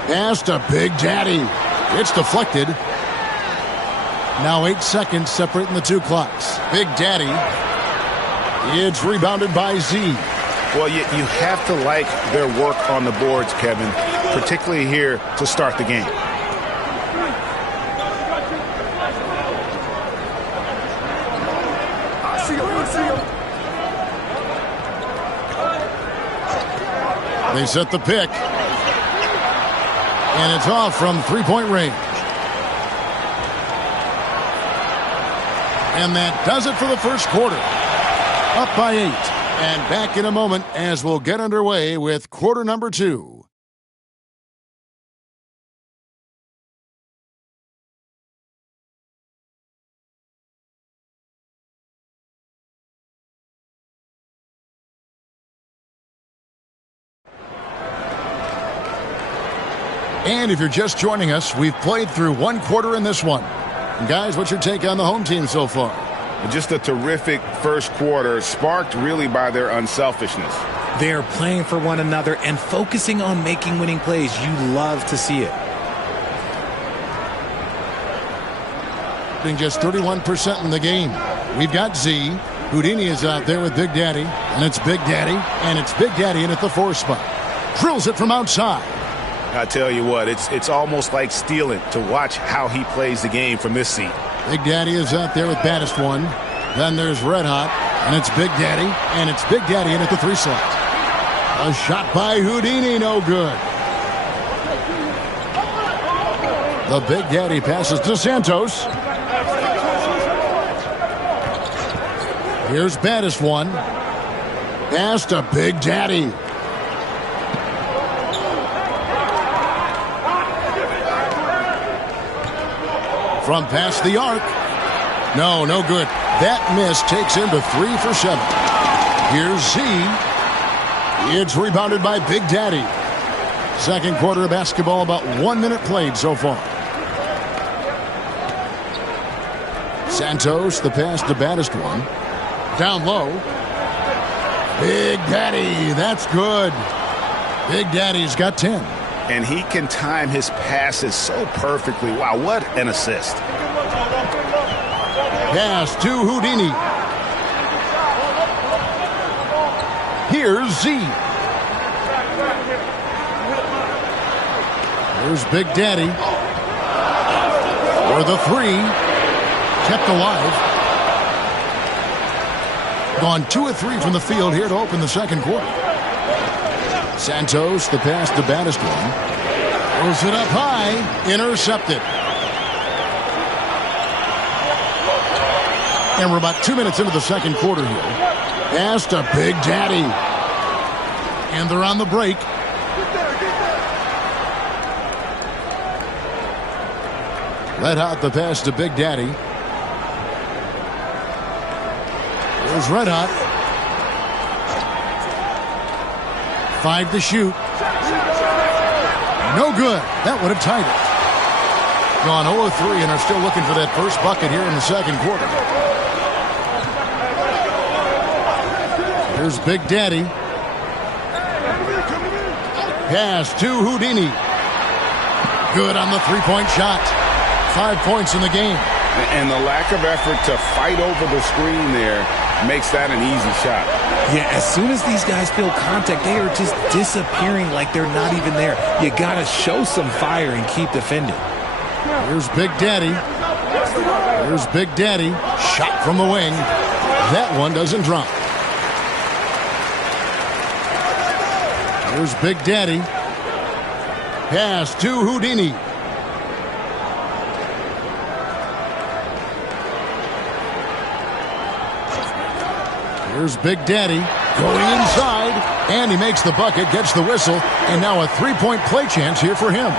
Pass to Big Daddy. It's deflected. Now 8 seconds separating the 2 clocks. Big Daddy. It's rebounded by Z. Well, you have to like their work on the boards, Kevin, particularly here to start the game. They set the pick. And it's off from 3-point range. And that does it for the first quarter. Up by 8. And back in a moment as we'll get underway with quarter number 2. And if you're just joining us, we've played through 1 quarter in this one. Guys, what's your take on the home team so far? Just a terrific first quarter, sparked really by their unselfishness. They're playing for one another and focusing on making winning plays. You love to see it. Just 31% in the game. We've got Z. Houdini is out there with Big Daddy, and it's Big Daddy, and it's Big Daddy in at the 4 spot. Drills it from outside. I tell you what, it's almost like stealing to watch how he plays the game from this seat. Big Daddy is out there with baddest one. Then there's Red Hot, and it's Big Daddy, and it's Big Daddy in at the 3 slot. A shot by Houdini, no good. The Big Daddy passes to Santos. Here's baddest one. Pass to Big Daddy. From past the arc. No good. That miss takes him to 3 for 7. Here's Z. It's rebounded by Big Daddy. Second quarter of basketball, about 1 minute played so far. Santos, the pass to baddest one. Down low. Big Daddy, that's good. Big Daddy's got 10. And he can time his passes so perfectly. Wow, what an assist. Pass to Houdini. Here's Z. Here's Big Daddy. For the 3. Kept alive. Gone 2 of 3 from the field here to open the second quarter. Santos, the pass to baddest one. Throws it up high. Intercepted. And we're about 2 minutes into the second quarter here. Pass to Big Daddy. And they're on the break. Red Hot, the pass to Big Daddy. There's Red Hot. 5 to shoot. No good. That would have tied it. Gone 0-3 and are still looking for that first bucket here in the second quarter. Here's Big Daddy. Pass to Houdini. Good on the 3-point shot. 5 points in the game. And the lack of effort to fight over the screen there makes that an easy shot. Yeah, as soon as these guys feel contact, they are just disappearing like they're not even there. You got to show some fire and keep defending. Here's Big Daddy. Here's Big Daddy. Shot from the wing. That one doesn't drop. Here's Big Daddy. Pass to Houdini. Here's Big Daddy going inside, and he makes the bucket, gets the whistle, and now a 3-point play chance here for him.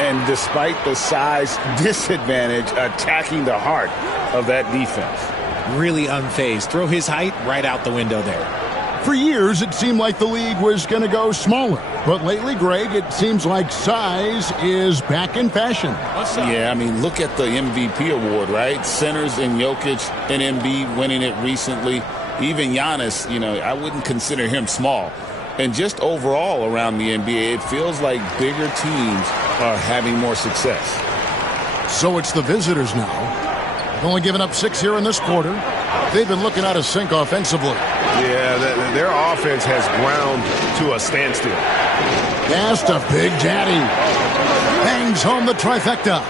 And despite the size disadvantage, attacking the heart of that defense. Really unfazed. Throw his height right out the window there. For years, it seemed like the league was going to go smaller. But lately, Greg, it seems like size is back in fashion. Yeah, I mean, look at the MVP award, right? Centers and Jokic and Embiid winning it recently. Even Giannis, I wouldn't consider him small. And just overall around the NBA, it feels like bigger teams are having more success. So it's the visitors now. They've only given up 6 here in this quarter. They've been looking out of sync offensively. Yeah, their offense has ground to a standstill. Pass to Big Daddy. Bangs home the trifecta.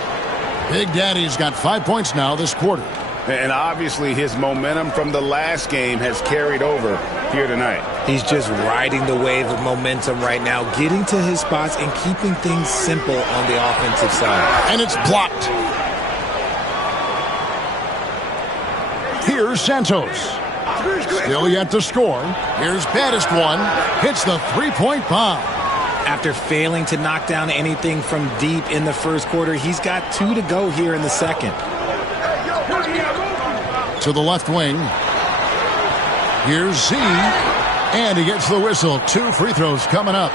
Big Daddy's got 5 points now this quarter. And obviously his momentum from the last game has carried over here tonight. He's just riding the wave of momentum right now, getting to his spots and keeping things simple on the offensive side. And it's blocked. Here's Santos. Still yet to score. Here's baddest one. Hits the 3-point bomb. After failing to knock down anything from deep in the first quarter, he's got 2 to go here in the second. To the left wing. Here's Z. And he gets the whistle. 2 free throws coming up.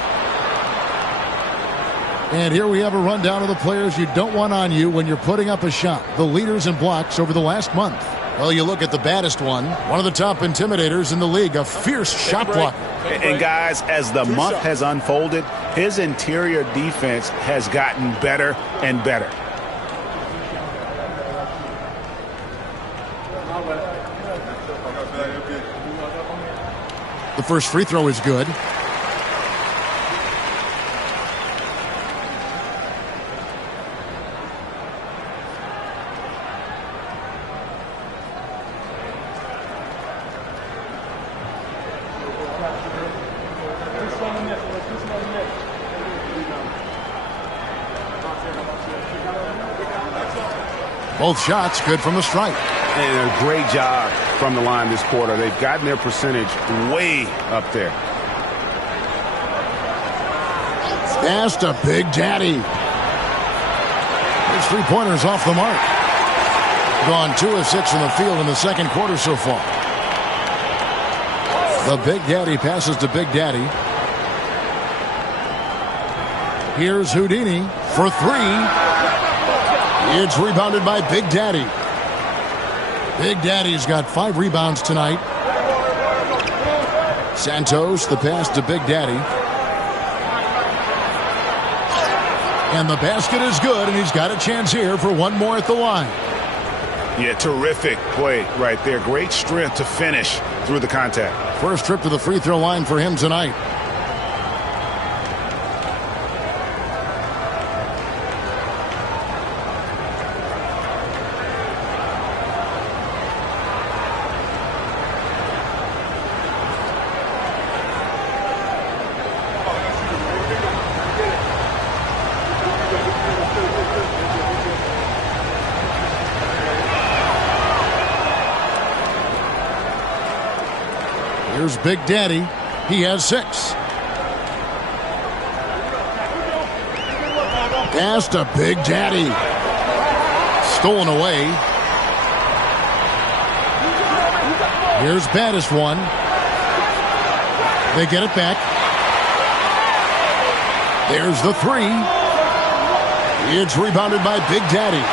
And here we have a rundown of the players you don't want on you when you're putting up a shot. The leaders in blocks over the last month. Well, you look at the baddest one of the top intimidators in the league, a fierce shot blocker. And guys, as the month has unfolded, his interior defense has gotten better and better. The first free throw is good. Both shots good from the stripe. And a great job from the line this quarter. They've gotten their percentage way up there. Pass to Big Daddy. His three-pointers off the mark. Gone 2 of 6 from the field in the second quarter so far. The Big Daddy passes to Big Daddy. Here's Houdini for 3. It's rebounded by Big Daddy. Big Daddy's got 5 rebounds tonight. Santos, the pass to Big Daddy. And the basket is good, and he's got a chance here for one more at the line. Yeah, terrific play right there. Great strength to finish through the contact. First trip to the free throw line for him tonight. Here's Big Daddy. He has 6. Pass to Big Daddy. Stolen away. Here's baddest one. They get it back. There's the 3. It's rebounded by Big Daddy.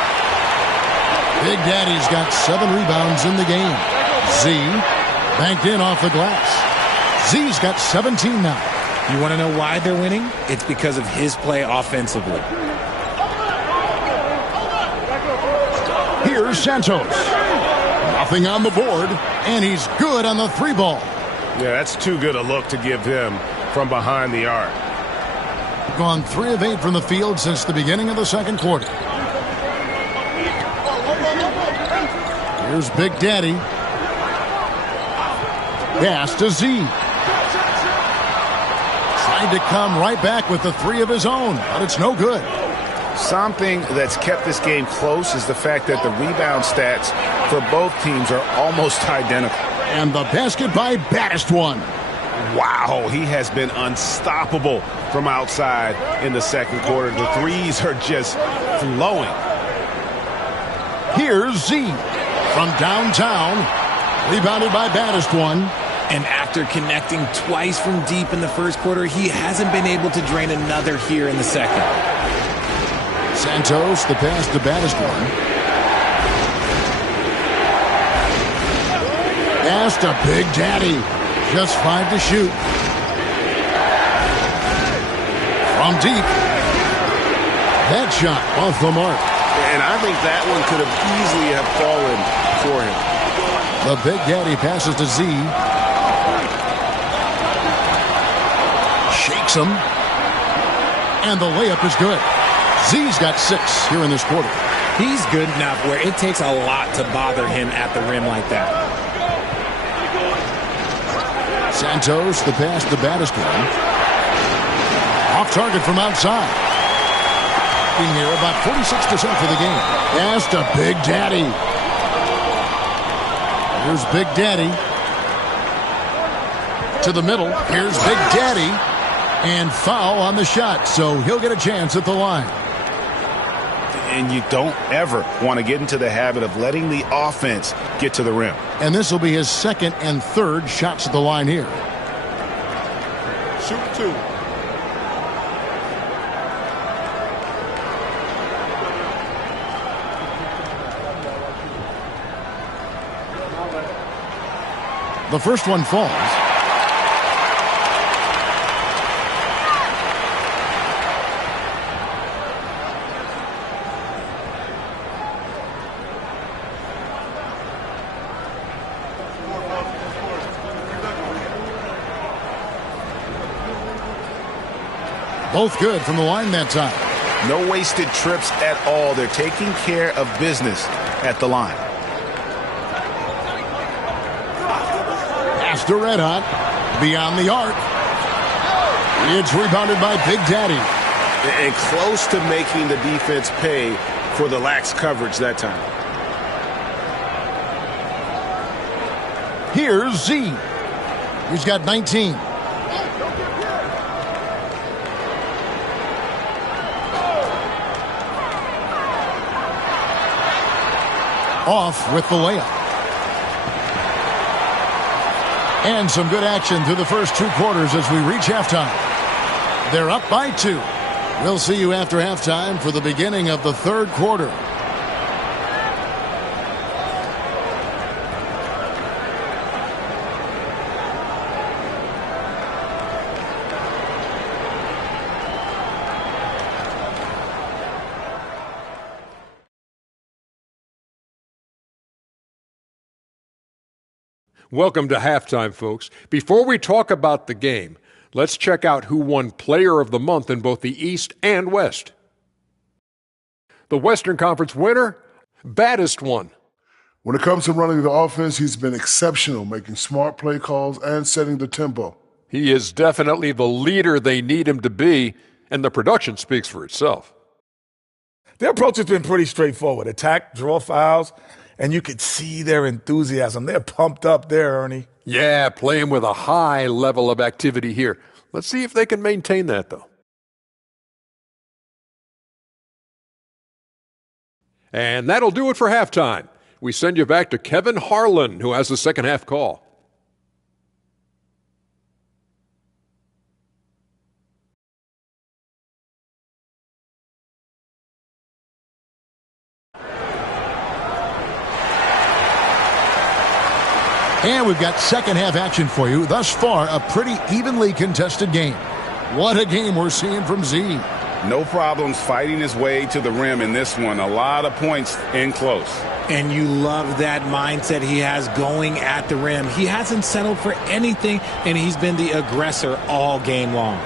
Big Daddy's got 7 rebounds in the game. Z banked in off the glass. Z's got 17 now. You want to know why they're winning? It's because of his play offensively. Here's Santos. Nothing on the board, and he's good on the 3 ball. Yeah, that's too good a look to give him from behind the arc. Gone 3 of 8 from the field since the beginning of the second quarter. Here's Big Daddy. Pass to Z. Tried to come right back with the 3 of his own, but it's no good. Something that's kept this game close is the fact that the rebound stats for both teams are almost identical. And the basket by baddest one. Wow, he has been unstoppable from outside in the second quarter. The threes are just flowing. Here's Z from downtown. Rebounded by baddest one. And after connecting twice from deep in the first quarter, he hasn't been able to drain another here in the second. Santos, the pass to baddest one. Pass to Big Daddy. Just 5 to shoot. From deep. That shot off the mark. And I think that one could have easily have fallen for him. The Big Daddy passes to Z. Shakes him. And the layup is good. Z's got 6 here in this quarter. He's good enough where it takes a lot to bother him at the rim like that. Santos, the pass to baddest one. Off target from outside. In here, about 46% for the game. Pass to Big Daddy. Here's Big Daddy. To the middle. Here's Big Daddy. And foul on the shot, so he'll get a chance at the line. And you don't ever want to get into the habit of letting the offense get to the rim. And this will be his second and third shots at the line here. Shoot 2. The first one falls. Both good from the line that time. No wasted trips at all. They're taking care of business at the line. Pass to Red Hot. Beyond the arc. It's rebounded by Big Daddy. And close to making the defense pay for the lax coverage that time. Here's Z. He's got 19. Off with the layup. And some good action through the first 2 quarters as we reach halftime. They're up by 2. We'll see you after halftime for the beginning of the third quarter. Welcome to halftime, folks. Before we talk about the game, let's check out who won Player of the Month in both the East and West. The Western Conference winner, Baddest won. When it comes to running the offense, he's been exceptional, making smart play calls and setting the tempo. He is definitely the leader they need him to be, and the production speaks for itself. Their approach has been pretty straightforward. Attack, draw fouls, and you could see their enthusiasm. They're pumped up there, Ernie. Yeah, playing with a high level of activity here. Let's see if they can maintain that, though. And that'll do it for halftime. We send you back to Kevin Harlan, who has the second half call. And we've got second half action for you. Thus far, a pretty evenly contested game. What a game we're seeing from Z. No problems fighting his way to the rim in this one. A lot of points in close. And you love that mindset he has going at the rim. He hasn't settled for anything, and he's been the aggressor all game long.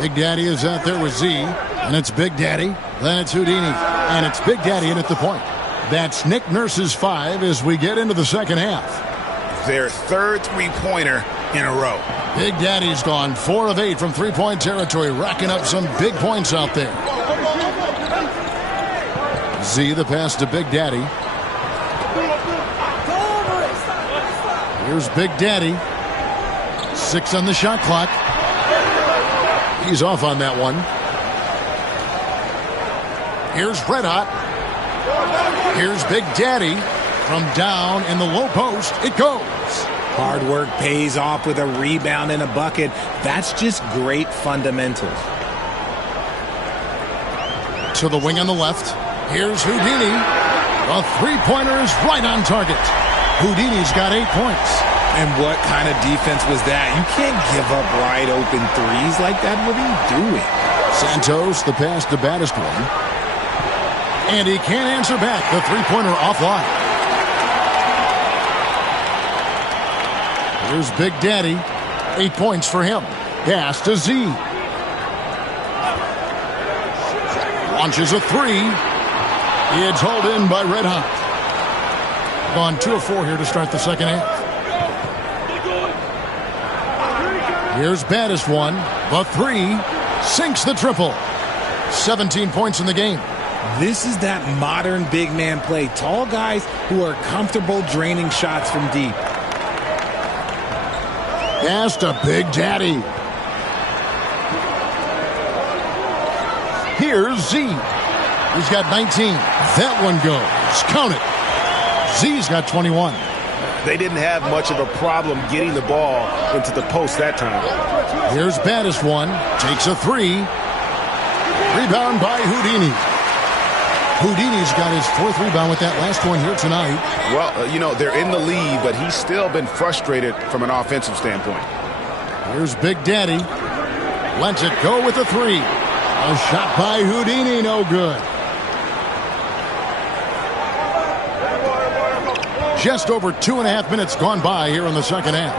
Big Daddy is out there with Z, and it's Big Daddy, then it's Houdini, and it's Big Daddy in at the point. That's Nick Nurse's 5 as we get into the second half. Their third three-pointer in a row. Big Daddy's gone 4 of 8 from three-point territory, racking up some big points out there. Z, the pass to Big Daddy. Here's Big Daddy. 6 on the shot clock. He's off on that one. Here's Red Hot. Here's Big Daddy. From down in the low post, it goes. Hard work pays off with a rebound and a bucket. That's just great fundamentals. To the wing on the left. Here's Houdini. A three-pointer is right on target. Houdini's got 8 points. And what kind of defense was that? You can't give up wide open threes like that. What are you doing? Santos, the pass to Baddest one. And he can't answer back. The three-pointer offline. Here's Big Daddy. 8 points for him. Pass to Z. Launches a three. It's hauled in by Red Hot. Gone 2 of 4 here to start the second half. Here's Baddest one. The three sinks the triple. 17 points in the game. This is that modern big man play. Tall guys who are comfortable draining shots from deep. Pass to Big Daddy. Here's Z. He's got 19. That one goes. Count it. Z's got 21. they didn't have much of a problem getting the ball into the post that time. Here's Baddest one. Takes a three. Rebound by Houdini. Houdini's got his 4th rebound with that last one here tonight. Well, you know, they're in the lead, but he's still been frustrated from an offensive standpoint. Here's Big Daddy. Lets it go with a three. A shot by Houdini, no good. Just over 2.5 minutes gone by here in the second half.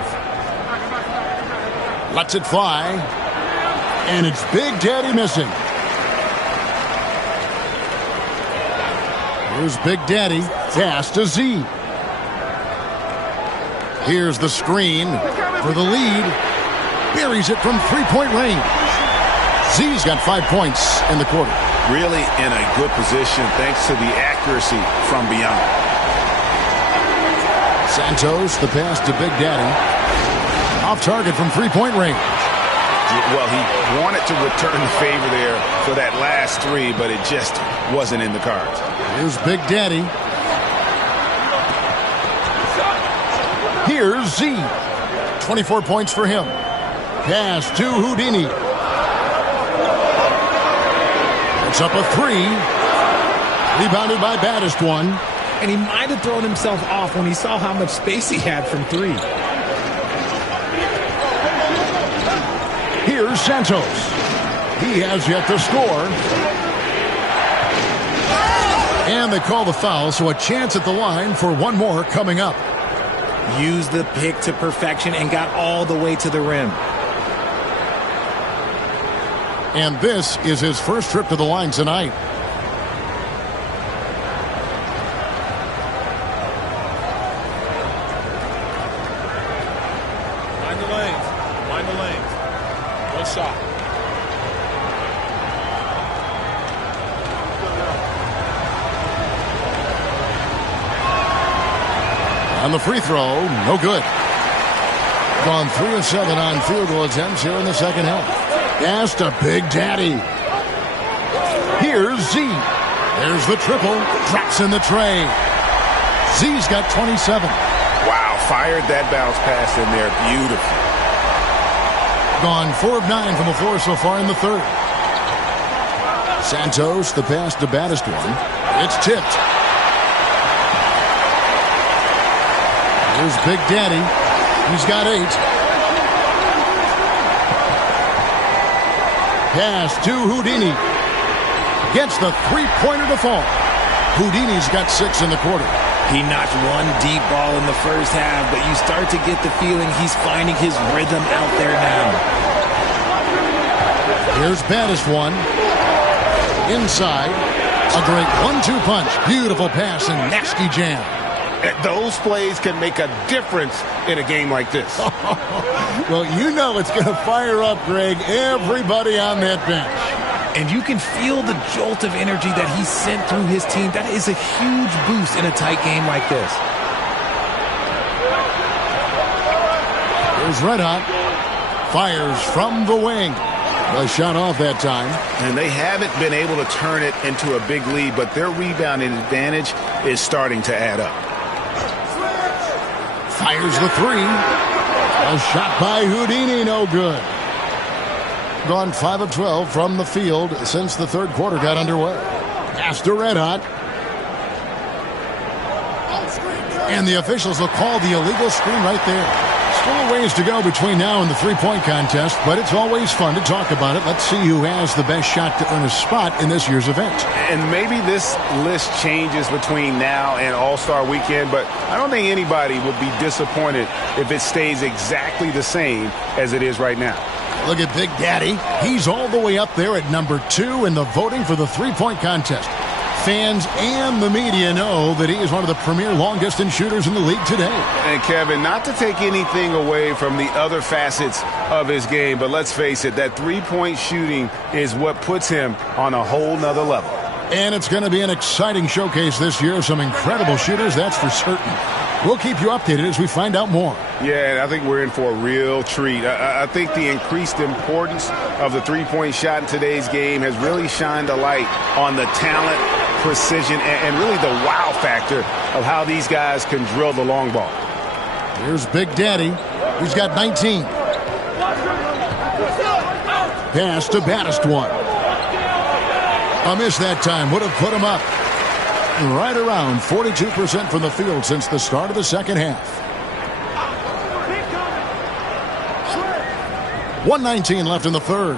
Lets it fly. And it's Big Daddy missing. Here's Big Daddy. Pass to Z. Here's the screen for the lead. Buries it from 3-point range. Z's got 5 points in the quarter. Really in a good position thanks to the accuracy from beyond. Santos, the pass to Big Daddy. Off target from 3-point range. Well, he wanted to return the favor there for that last three, but it just wasn't in the cards. Here's Big Daddy. Here's Z. 24 points for him. Pass to Houdini. It's up a three. Rebounded by Baddest one. And he might have thrown himself off when he saw how much space he had from three. Here's Santos. He has yet to score. And they call the foul, so a chance at the line for one more coming up. Used the pick to perfection and got all the way to the rim. And this is his first trip to the line tonight. Mind the lanes. Mind the lanes. One shot. On the free throw, no good. Gone 3 of 7 on field goal attempts here in the second half. Pass to Big Daddy. Here's Z. There's the triple. Drops in the tray. Z's got 27. Wow, fired that bounce pass in there. Beautiful. Gone 4 of 9 from the floor so far in the third. Santos, the pass to Baddest one. It's tipped. Here's Big Daddy. He's got 8. Pass to Houdini. Gets the three-pointer to fall. Houdini's got 6 in the quarter. He notched one deep ball in the first half, but you start to get the feeling he's finding his rhythm out there now. Here's Baddest one. Inside. A great 1-2 punch. Beautiful pass and nasty jam. Those plays can make a difference in a game like this. Well, you know it's going to fire up, Greg, everybody on that bench. And you can feel the jolt of energy that he sent through his team. That is a huge boost in a tight game like this. Here's Red Hot. Fires from the wing. A shot off that time. And they haven't been able to turn it into a big lead, but their rebounding advantage is starting to add up. Fires the three. A shot by Houdini, no good. Gone 5 of 12 from the field since the third quarter got underway. Pass to Red Hot. And the officials will call the illegal screen right there. Still a ways to go between now and the three-point contest, but it's always fun to talk about it. Let's see who has the best shot to earn a spot in this year's event. And maybe this list changes between now and All-Star Weekend, but I don't think anybody would be disappointed if it stays exactly the same as it is right now. Look at Big Daddy. He's all the way up there at number 2 in the voting for the three-point contest. Fans and the media know that he is one of the premier long-distance shooters in the league today. And, Kevin, not to take anything away from the other facets of his game, but let's face it, that three-point shooting is what puts him on a whole nother level. And it's going to be an exciting showcase this year of some incredible shooters, that's for certain. We'll keep you updated as we find out more. Yeah, I think we're in for a real treat. I think the increased importance of the three-point shot in today's game has really shined a light on the talent, precision, and really the wow factor of how these guys can drill the long ball. Here's Big Daddy. He's got 19. Pass to baddest one. A miss that time. Would have put him up. Right around 42% from the field since the start of the second half. 1:19 left in the third.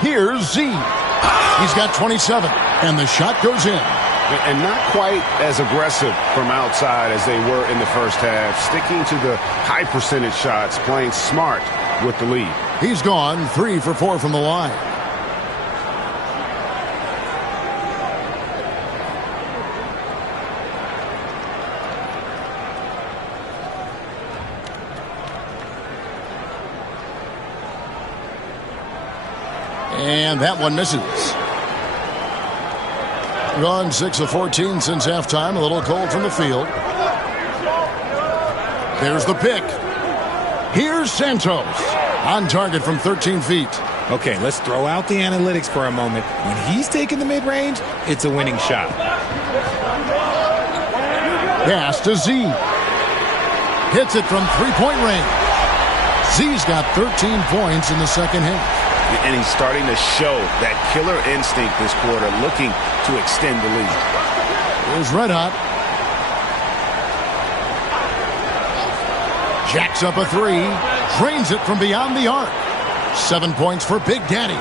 Here's Z. He's got 27, and the shot goes in. And not quite as aggressive from outside as they were in the first half. Sticking to the high percentage shots, playing smart with the lead. He's gone 3 for 4 from the line. And that one misses. Gone 6 of 14 since halftime. A little cold from the field. There's the pick. Here's Santos. On target from 13 feet. Okay, let's throw out the analytics for a moment. When he's taking the mid-range, it's a winning shot. Pass to Z. Hits it from three-point range. Z's got 13 points in the second half. And he's starting to show that killer instinct this quarter, looking to extend the lead. Here's Red Hot. Jacks up a three. Drains it from beyond the arc. 7 points for Big Daddy.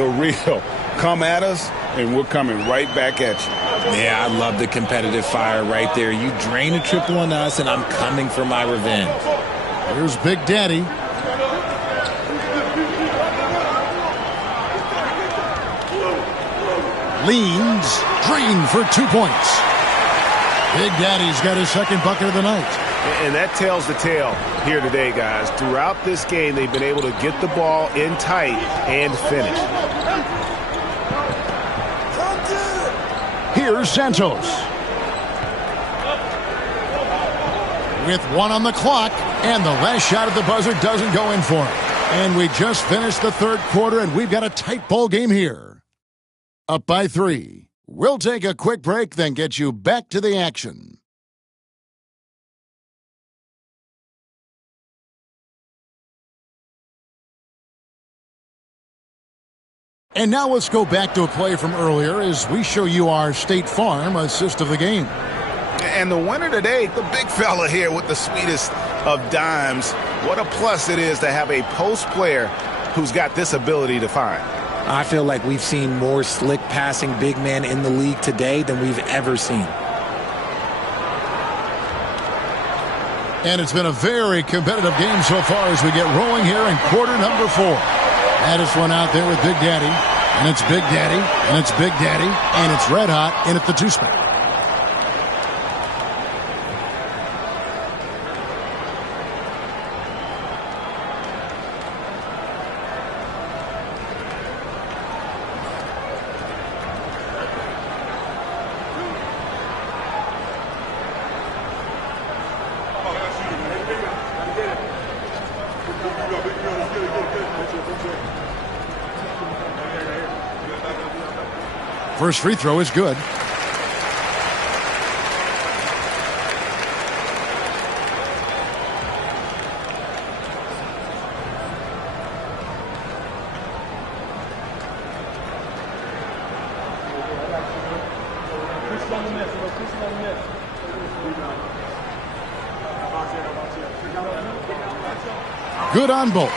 The real. Come at us, and we're coming right back at you. Yeah, I love the competitive fire right there. You drain a triple on us, and I'm coming for my revenge. Here's Big Daddy. Leans. Drained for 2 points. Big Daddy's got his second bucket of the night. And that tells the tale here today, guys. Throughout this game, they've been able to get the ball in tight and finish. Here's Santos. With 1 on the clock, and the last shot at the buzzer doesn't go in for him. And we just finished the third quarter, and we've got a tight ball game here. Up by 3. We'll take a quick break, then get you back to the action. And now let's go back to a play from earlier as we show you our State Farm assist of the game. And the winner today, the big fella here with the sweetest of dimes. What a plus it is to have a post player who's got this ability to find. I feel like we've seen more slick passing big men in the league today than we've ever seen. And it's been a very competitive game so far as we get rolling here in quarter number 4. Baddest one out there with Big Daddy. And it's Big Daddy. And it's Big Daddy. And it's Red Hot in at the 2 spot. First free throw is good. Good on both.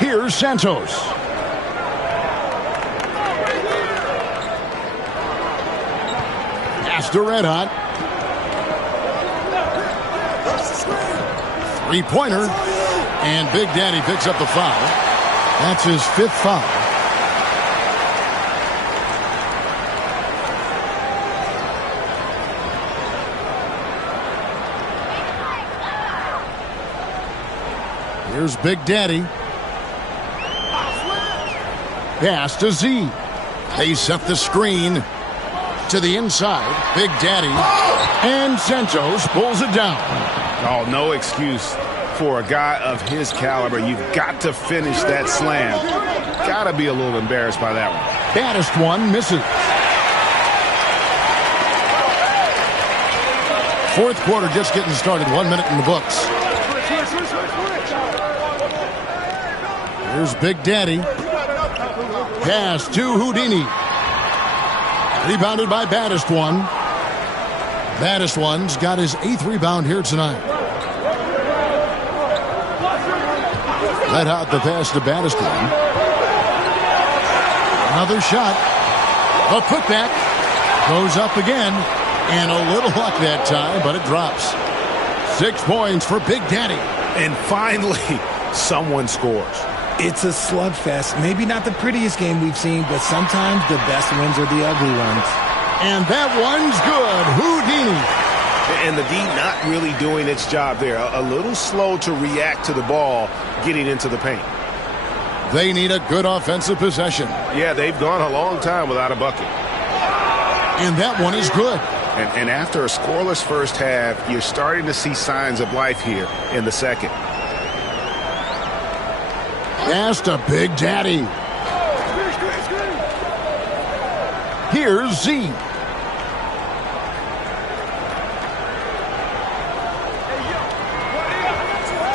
Here's Santos. Pass to Red Hot. Three-pointer. And Big Daddy picks up the foul. That's his 5th foul. Here's Big Daddy. Pass to Z. They set the screen to the inside. Big Daddy. And Santos pulls it down. Oh, no excuse for a guy of his caliber. You've got to finish that slam. Got to be a little embarrassed by that one. Baddest one misses. Fourth quarter just getting started. 1 minute in the books. Here's Big Daddy. Pass to Houdini. Rebounded by Baddest One. Baddest One's got his 8th rebound here tonight. Let out the pass to Baddest One. Another shot. A putback. Goes up again. And a little luck that time, but it drops. 6 points for Big Daddy. And finally, someone scores. It's a slugfest. Maybe not the prettiest game we've seen, but sometimes the best wins are the ugly ones. And that one's good. Houdini. And the D not really doing its job there. A little slow to react to the ball getting into the paint. They need a good offensive possession. Yeah, they've gone a long time without a bucket. And that one is good. And after a scoreless first half, you're starting to see signs of life here in the second. Pass to Big Daddy. Here's Z.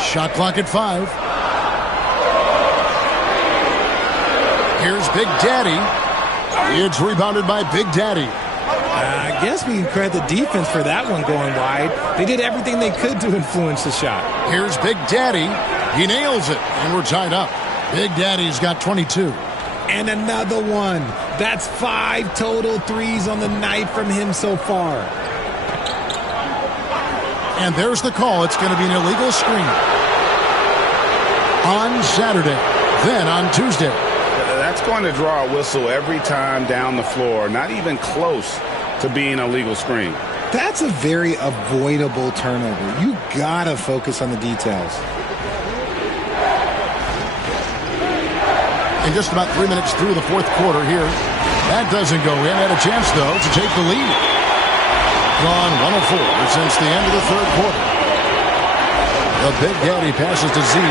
Shot clock at 5. Here's Big Daddy. It's rebounded by Big Daddy. I guess we can credit the defense for that one going wide. They did everything they could to influence the shot. Here's Big Daddy. He nails it, and we're tied up. Big Daddy's got 22. And another one. That's 5 total threes on the night from him so far. And there's the call. It's going to be an illegal screen. On Saturday, then on Tuesday. That's going to draw a whistle every time down the floor. Not even close to being a legal screen. That's a very avoidable turnover. You got to focus on the details. And just about 3 minutes through the fourth quarter here. That doesn't go in. Had a chance, though, to take the lead. Gone 104 since the end of the third quarter. The Big Daddy passes to Z.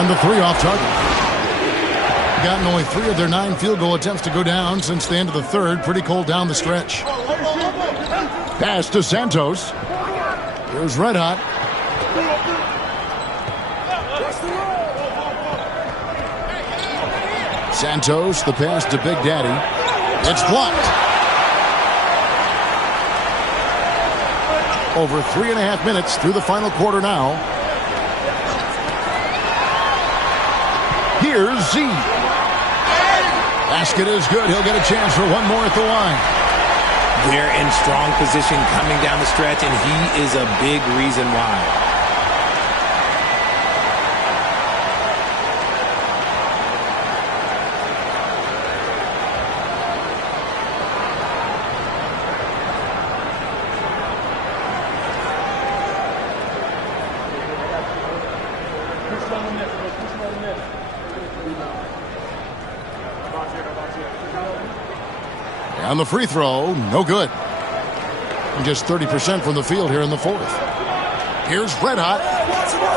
And the 3 off target. Gotten only 3 of their 9 field goal attempts to go down since the end of the third. Pretty cold down the stretch. Pass to Santos. Here's Red Hot. Santos, the pass to Big Daddy. It's blocked. Over 3.5 minutes through the final quarter now. Here's Z. Basket is good. He'll get a chance for one more at the line. They're in strong position coming down the stretch, and he is a big reason why. On the free throw, no good. And just 30% from the field here in the fourth. Here's Red Hot.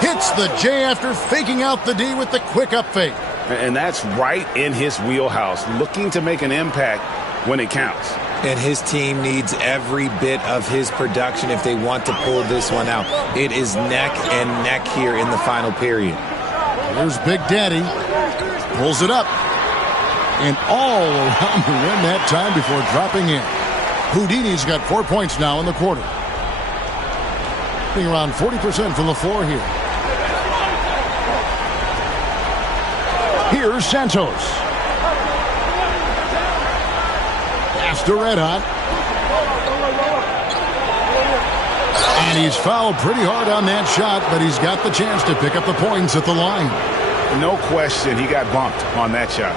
Hits the J after faking out the D with the quick up fake. And that's right in his wheelhouse, looking to make an impact when it counts. And his team needs every bit of his production if they want to pull this one out. It is neck and neck here in the final period. Here's Big Daddy. Pulls it up. And all around the rim that time before dropping in. Houdini's got 4 points now in the quarter. Being around 40% from the floor here. Here's Santos. Pass to Red Hot. And he's fouled pretty hard on that shot, but he's got the chance to pick up the points at the line. No question, he got bumped on that shot.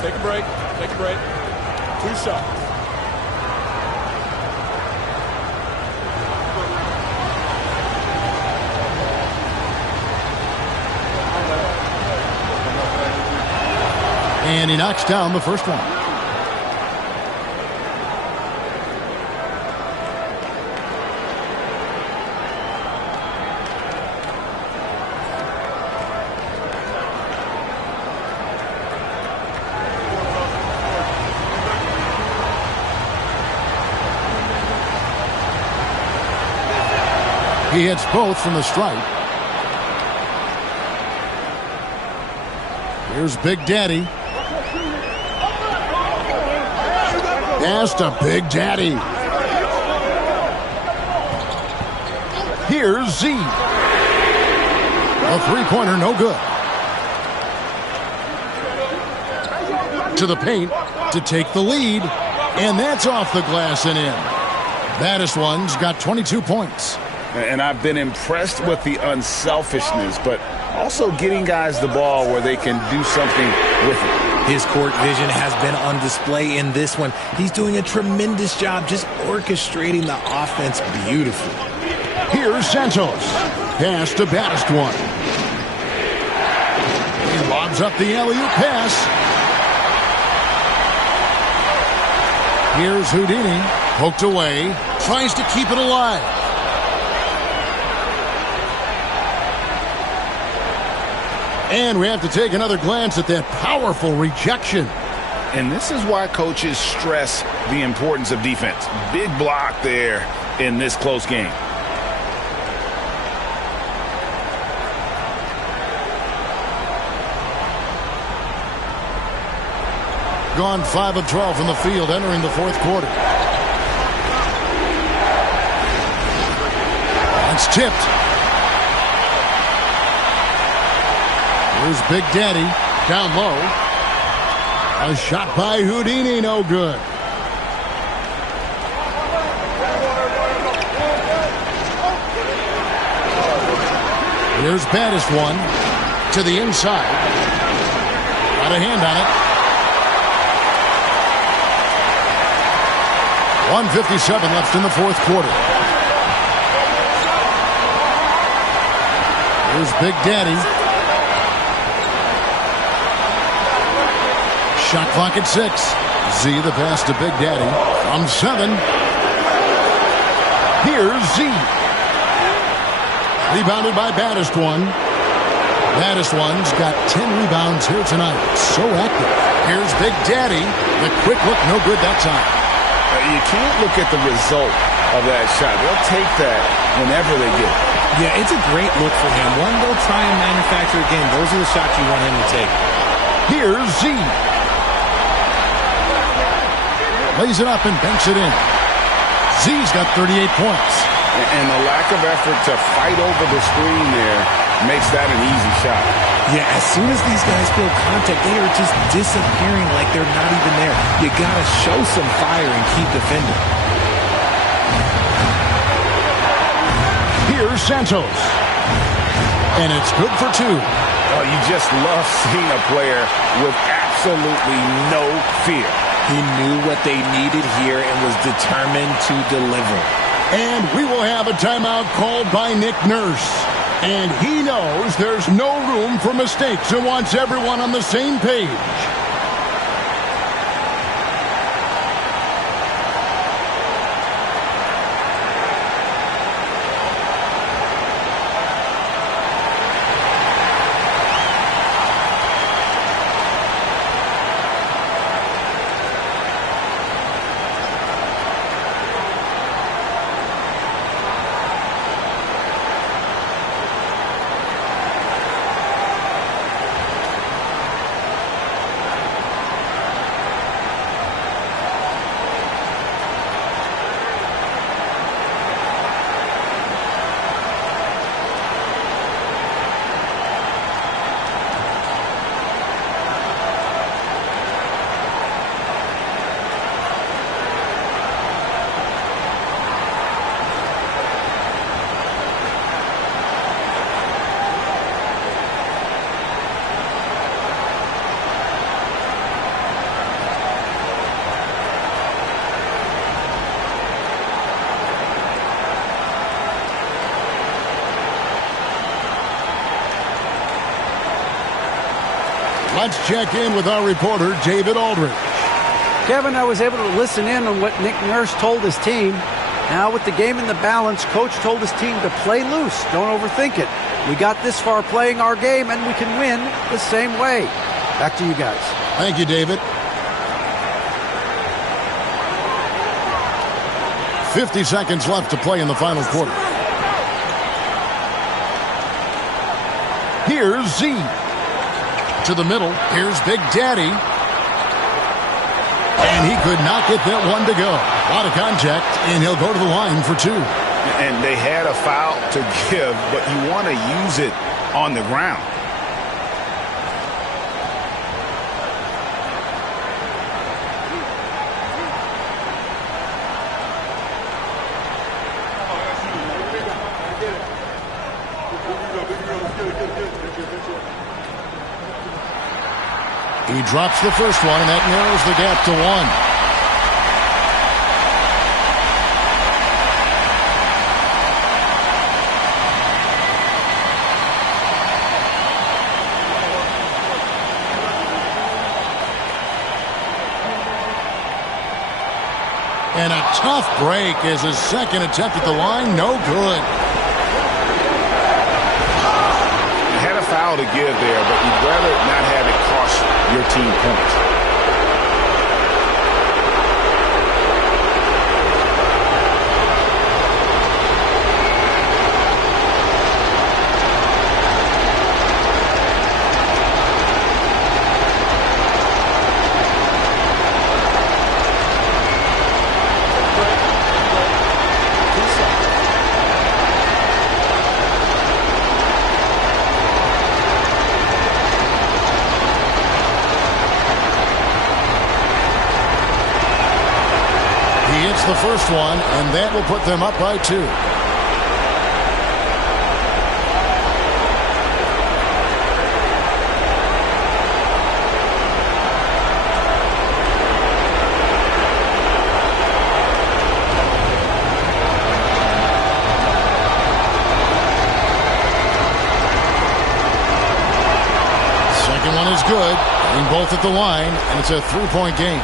Take a break. Take a break. 2 shots. And he knocks down the first one. He hits both from the stripe. Here's Big Daddy. Pass to Big Daddy. Here's Z. A three-pointer, no good. To the paint to take the lead. And that's off the glass and in. Baddest one's got 22 points. And I've been impressed with the unselfishness, but also getting guys the ball where they can do something with it. His court vision has been on display in this one. He's doing a tremendous job just orchestrating the offense beautifully. Here's Santos. Pass to baddest one. He lobs up the alley-oop pass. Here's Houdini. Poked away. Tries to keep it alive. And we have to take another glance at that powerful rejection. And this is why coaches stress the importance of defense. Big block there in this close game. Gone 5 of 12 from the field entering the fourth quarter. It's tipped. Here's Big Daddy down low. A shot by Houdini, no good. Here's baddest one to the inside. Got a hand on it. 1:57 left in the fourth quarter. Here's Big Daddy. Shot clock at 6. Z the pass to Big Daddy from 7. Here's Z. Rebounded by baddest one. Baddest one's got 10 rebounds here tonight. So active. Here's Big Daddy. The quick look, no good that time. You can't look at the result of that shot. They'll take that whenever they get it. Yeah, it's a great look for him. One they'll try and manufacture again. Those are the shots you want him to take. Here's Z. Lays it up and banks it in. Z's got 38 points. And the lack of effort to fight over the screen there makes that an easy shot. Yeah, as soon as these guys feel contact, they are just disappearing like they're not even there. You got to show some fire and keep defending. Here's Santos. And it's good for 2. Oh, you just love seeing a player with absolutely no fear. He knew what they needed here and was determined to deliver. And we will have a timeout called by Nick Nurse. And he knows there's no room for mistakes and wants everyone on the same page. Let's check in with our reporter, David Aldridge. Kevin, I was able to listen in on what Nick Nurse told his team. Now with the game in the balance, Coach told his team to play loose. Don't overthink it. We got this far playing our game, and we can win the same way. Back to you guys. Thank you, David. 50 seconds left to play in the final quarter. Here's Z. To the middle. Here's Big Daddy. And he could not get that one to go. A lot of contact, and he'll go to the line for 2. And they had a foul to give, but you want to use it on the ground. He drops the first one, and that narrows the gap to 1. And a tough break as his second attempt at the line, no good. You had a foul to give there, but you'd rather not have it cost your team points. The first one, and that will put them up by 2. Second one is good, getting both at the line, and it's a 3-point game.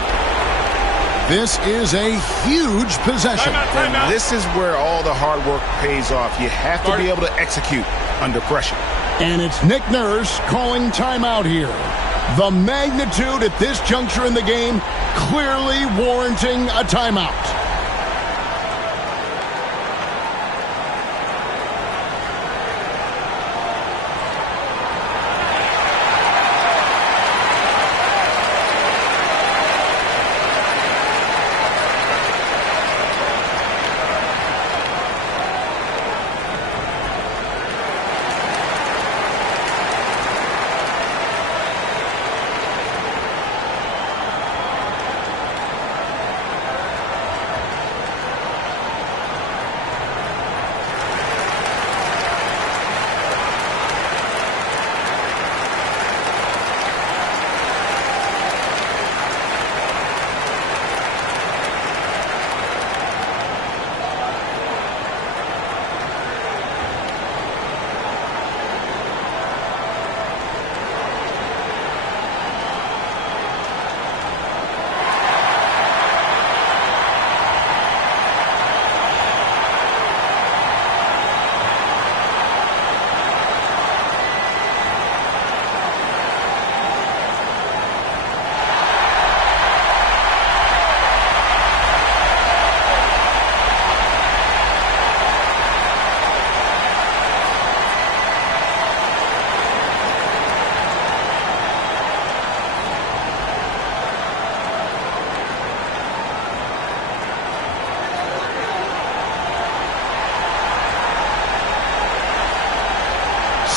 This is a huge possession. And this is where all the hard work pays off. You have to be able to execute under pressure. And it's Nick Nurse calling timeout here. The magnitude at this juncture in the game clearly warranting a timeout.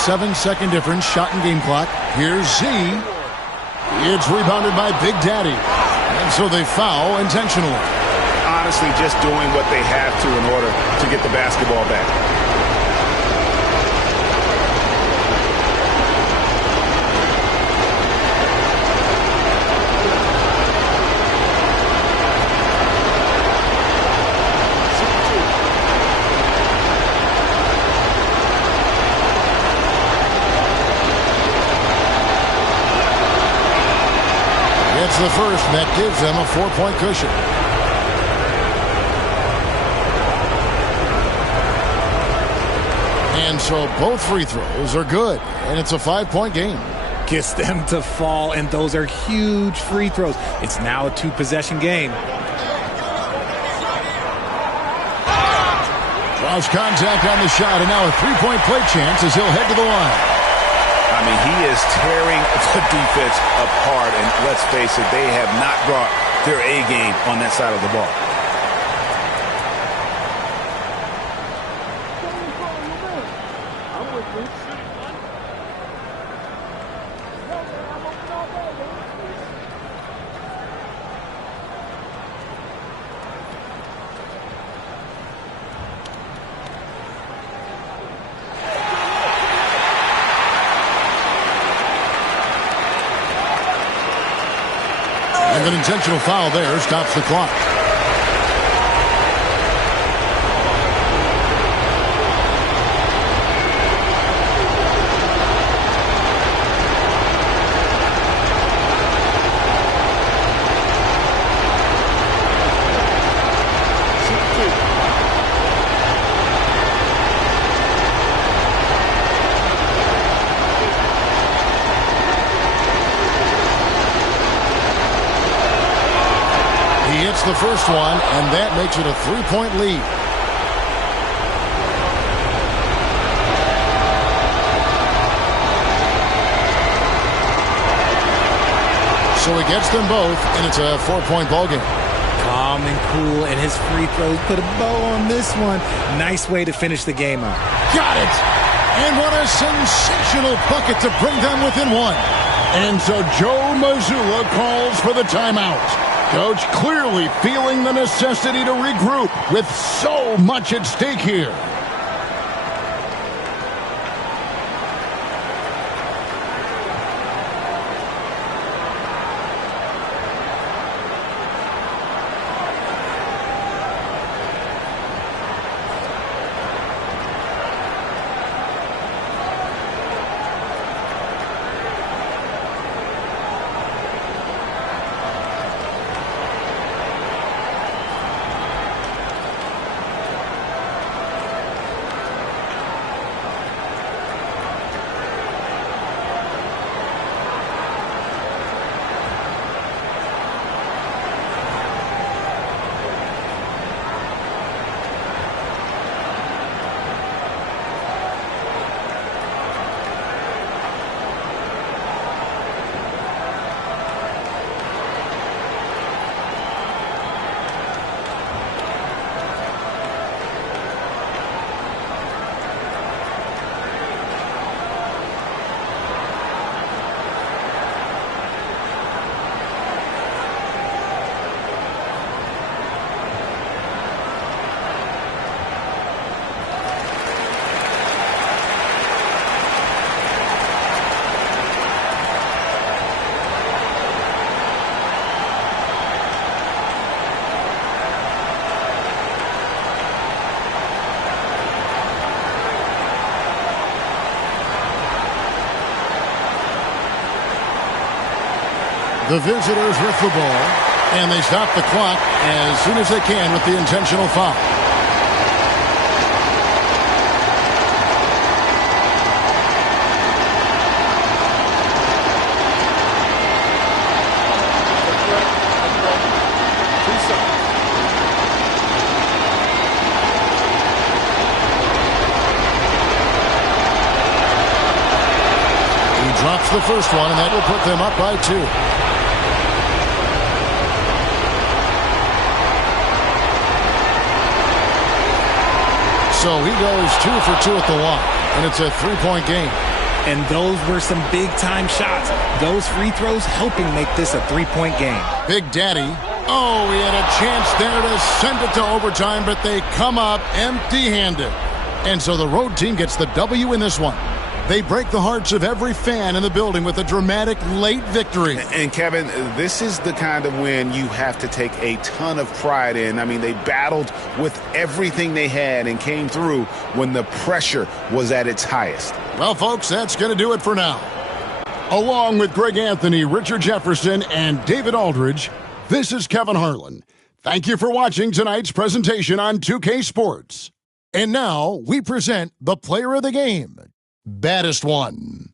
Seven-second difference, shot and game clock. Here's Z. It's rebounded by Big Daddy. And so they foul intentionally. Honestly, just doing what they have to in order to get the basketball back. It's the first that gives them a 4-point cushion. And so both free throws are good, and it's a 5-point game. Gets them to fall, and those are huge free throws. It's now a 2-possession game. Lost contact on the shot, and now a 3-point play chance as he'll head to the line. I mean, he is tearing the defense apart, and let's face it, they have not brought their A game on that side of the ball. And an intentional foul there stops the clock. The first one, and that makes it a 3-point lead. So he gets them both, and it's a 4-point ball game. Calm and cool, and his free throws put a bow on this one. Nice way to finish the game out. Got it! And what a sensational bucket to bring them within one. And so Joe Mazzulla calls for the timeout. Coach clearly feeling the necessity to regroup with so much at stake here. The visitors with the ball, and they stop the clock as soon as they can with the intentional foul. He drops the first one, and that will put them up by 2. So he goes 2 for 2 at the line, and it's a 3-point game. And those were some big-time shots. Those free throws helping make this a 3-point game. Big Daddy. Oh, he had a chance there to send it to overtime, but they come up empty-handed. And so the road team gets the W in this one. They break the hearts of every fan in the building with a dramatic late victory. And, Kevin, this is the kind of win you have to take a ton of pride in. I mean, they battled with everything they had and came through when the pressure was at its highest. Well, folks, that's going to do it for now. Along with Greg Anthony, Richard Jefferson, and David Aldridge, this is Kevin Harlan. Thank you for watching tonight's presentation on 2K Sports. And now we present the player of the game. Baddest one.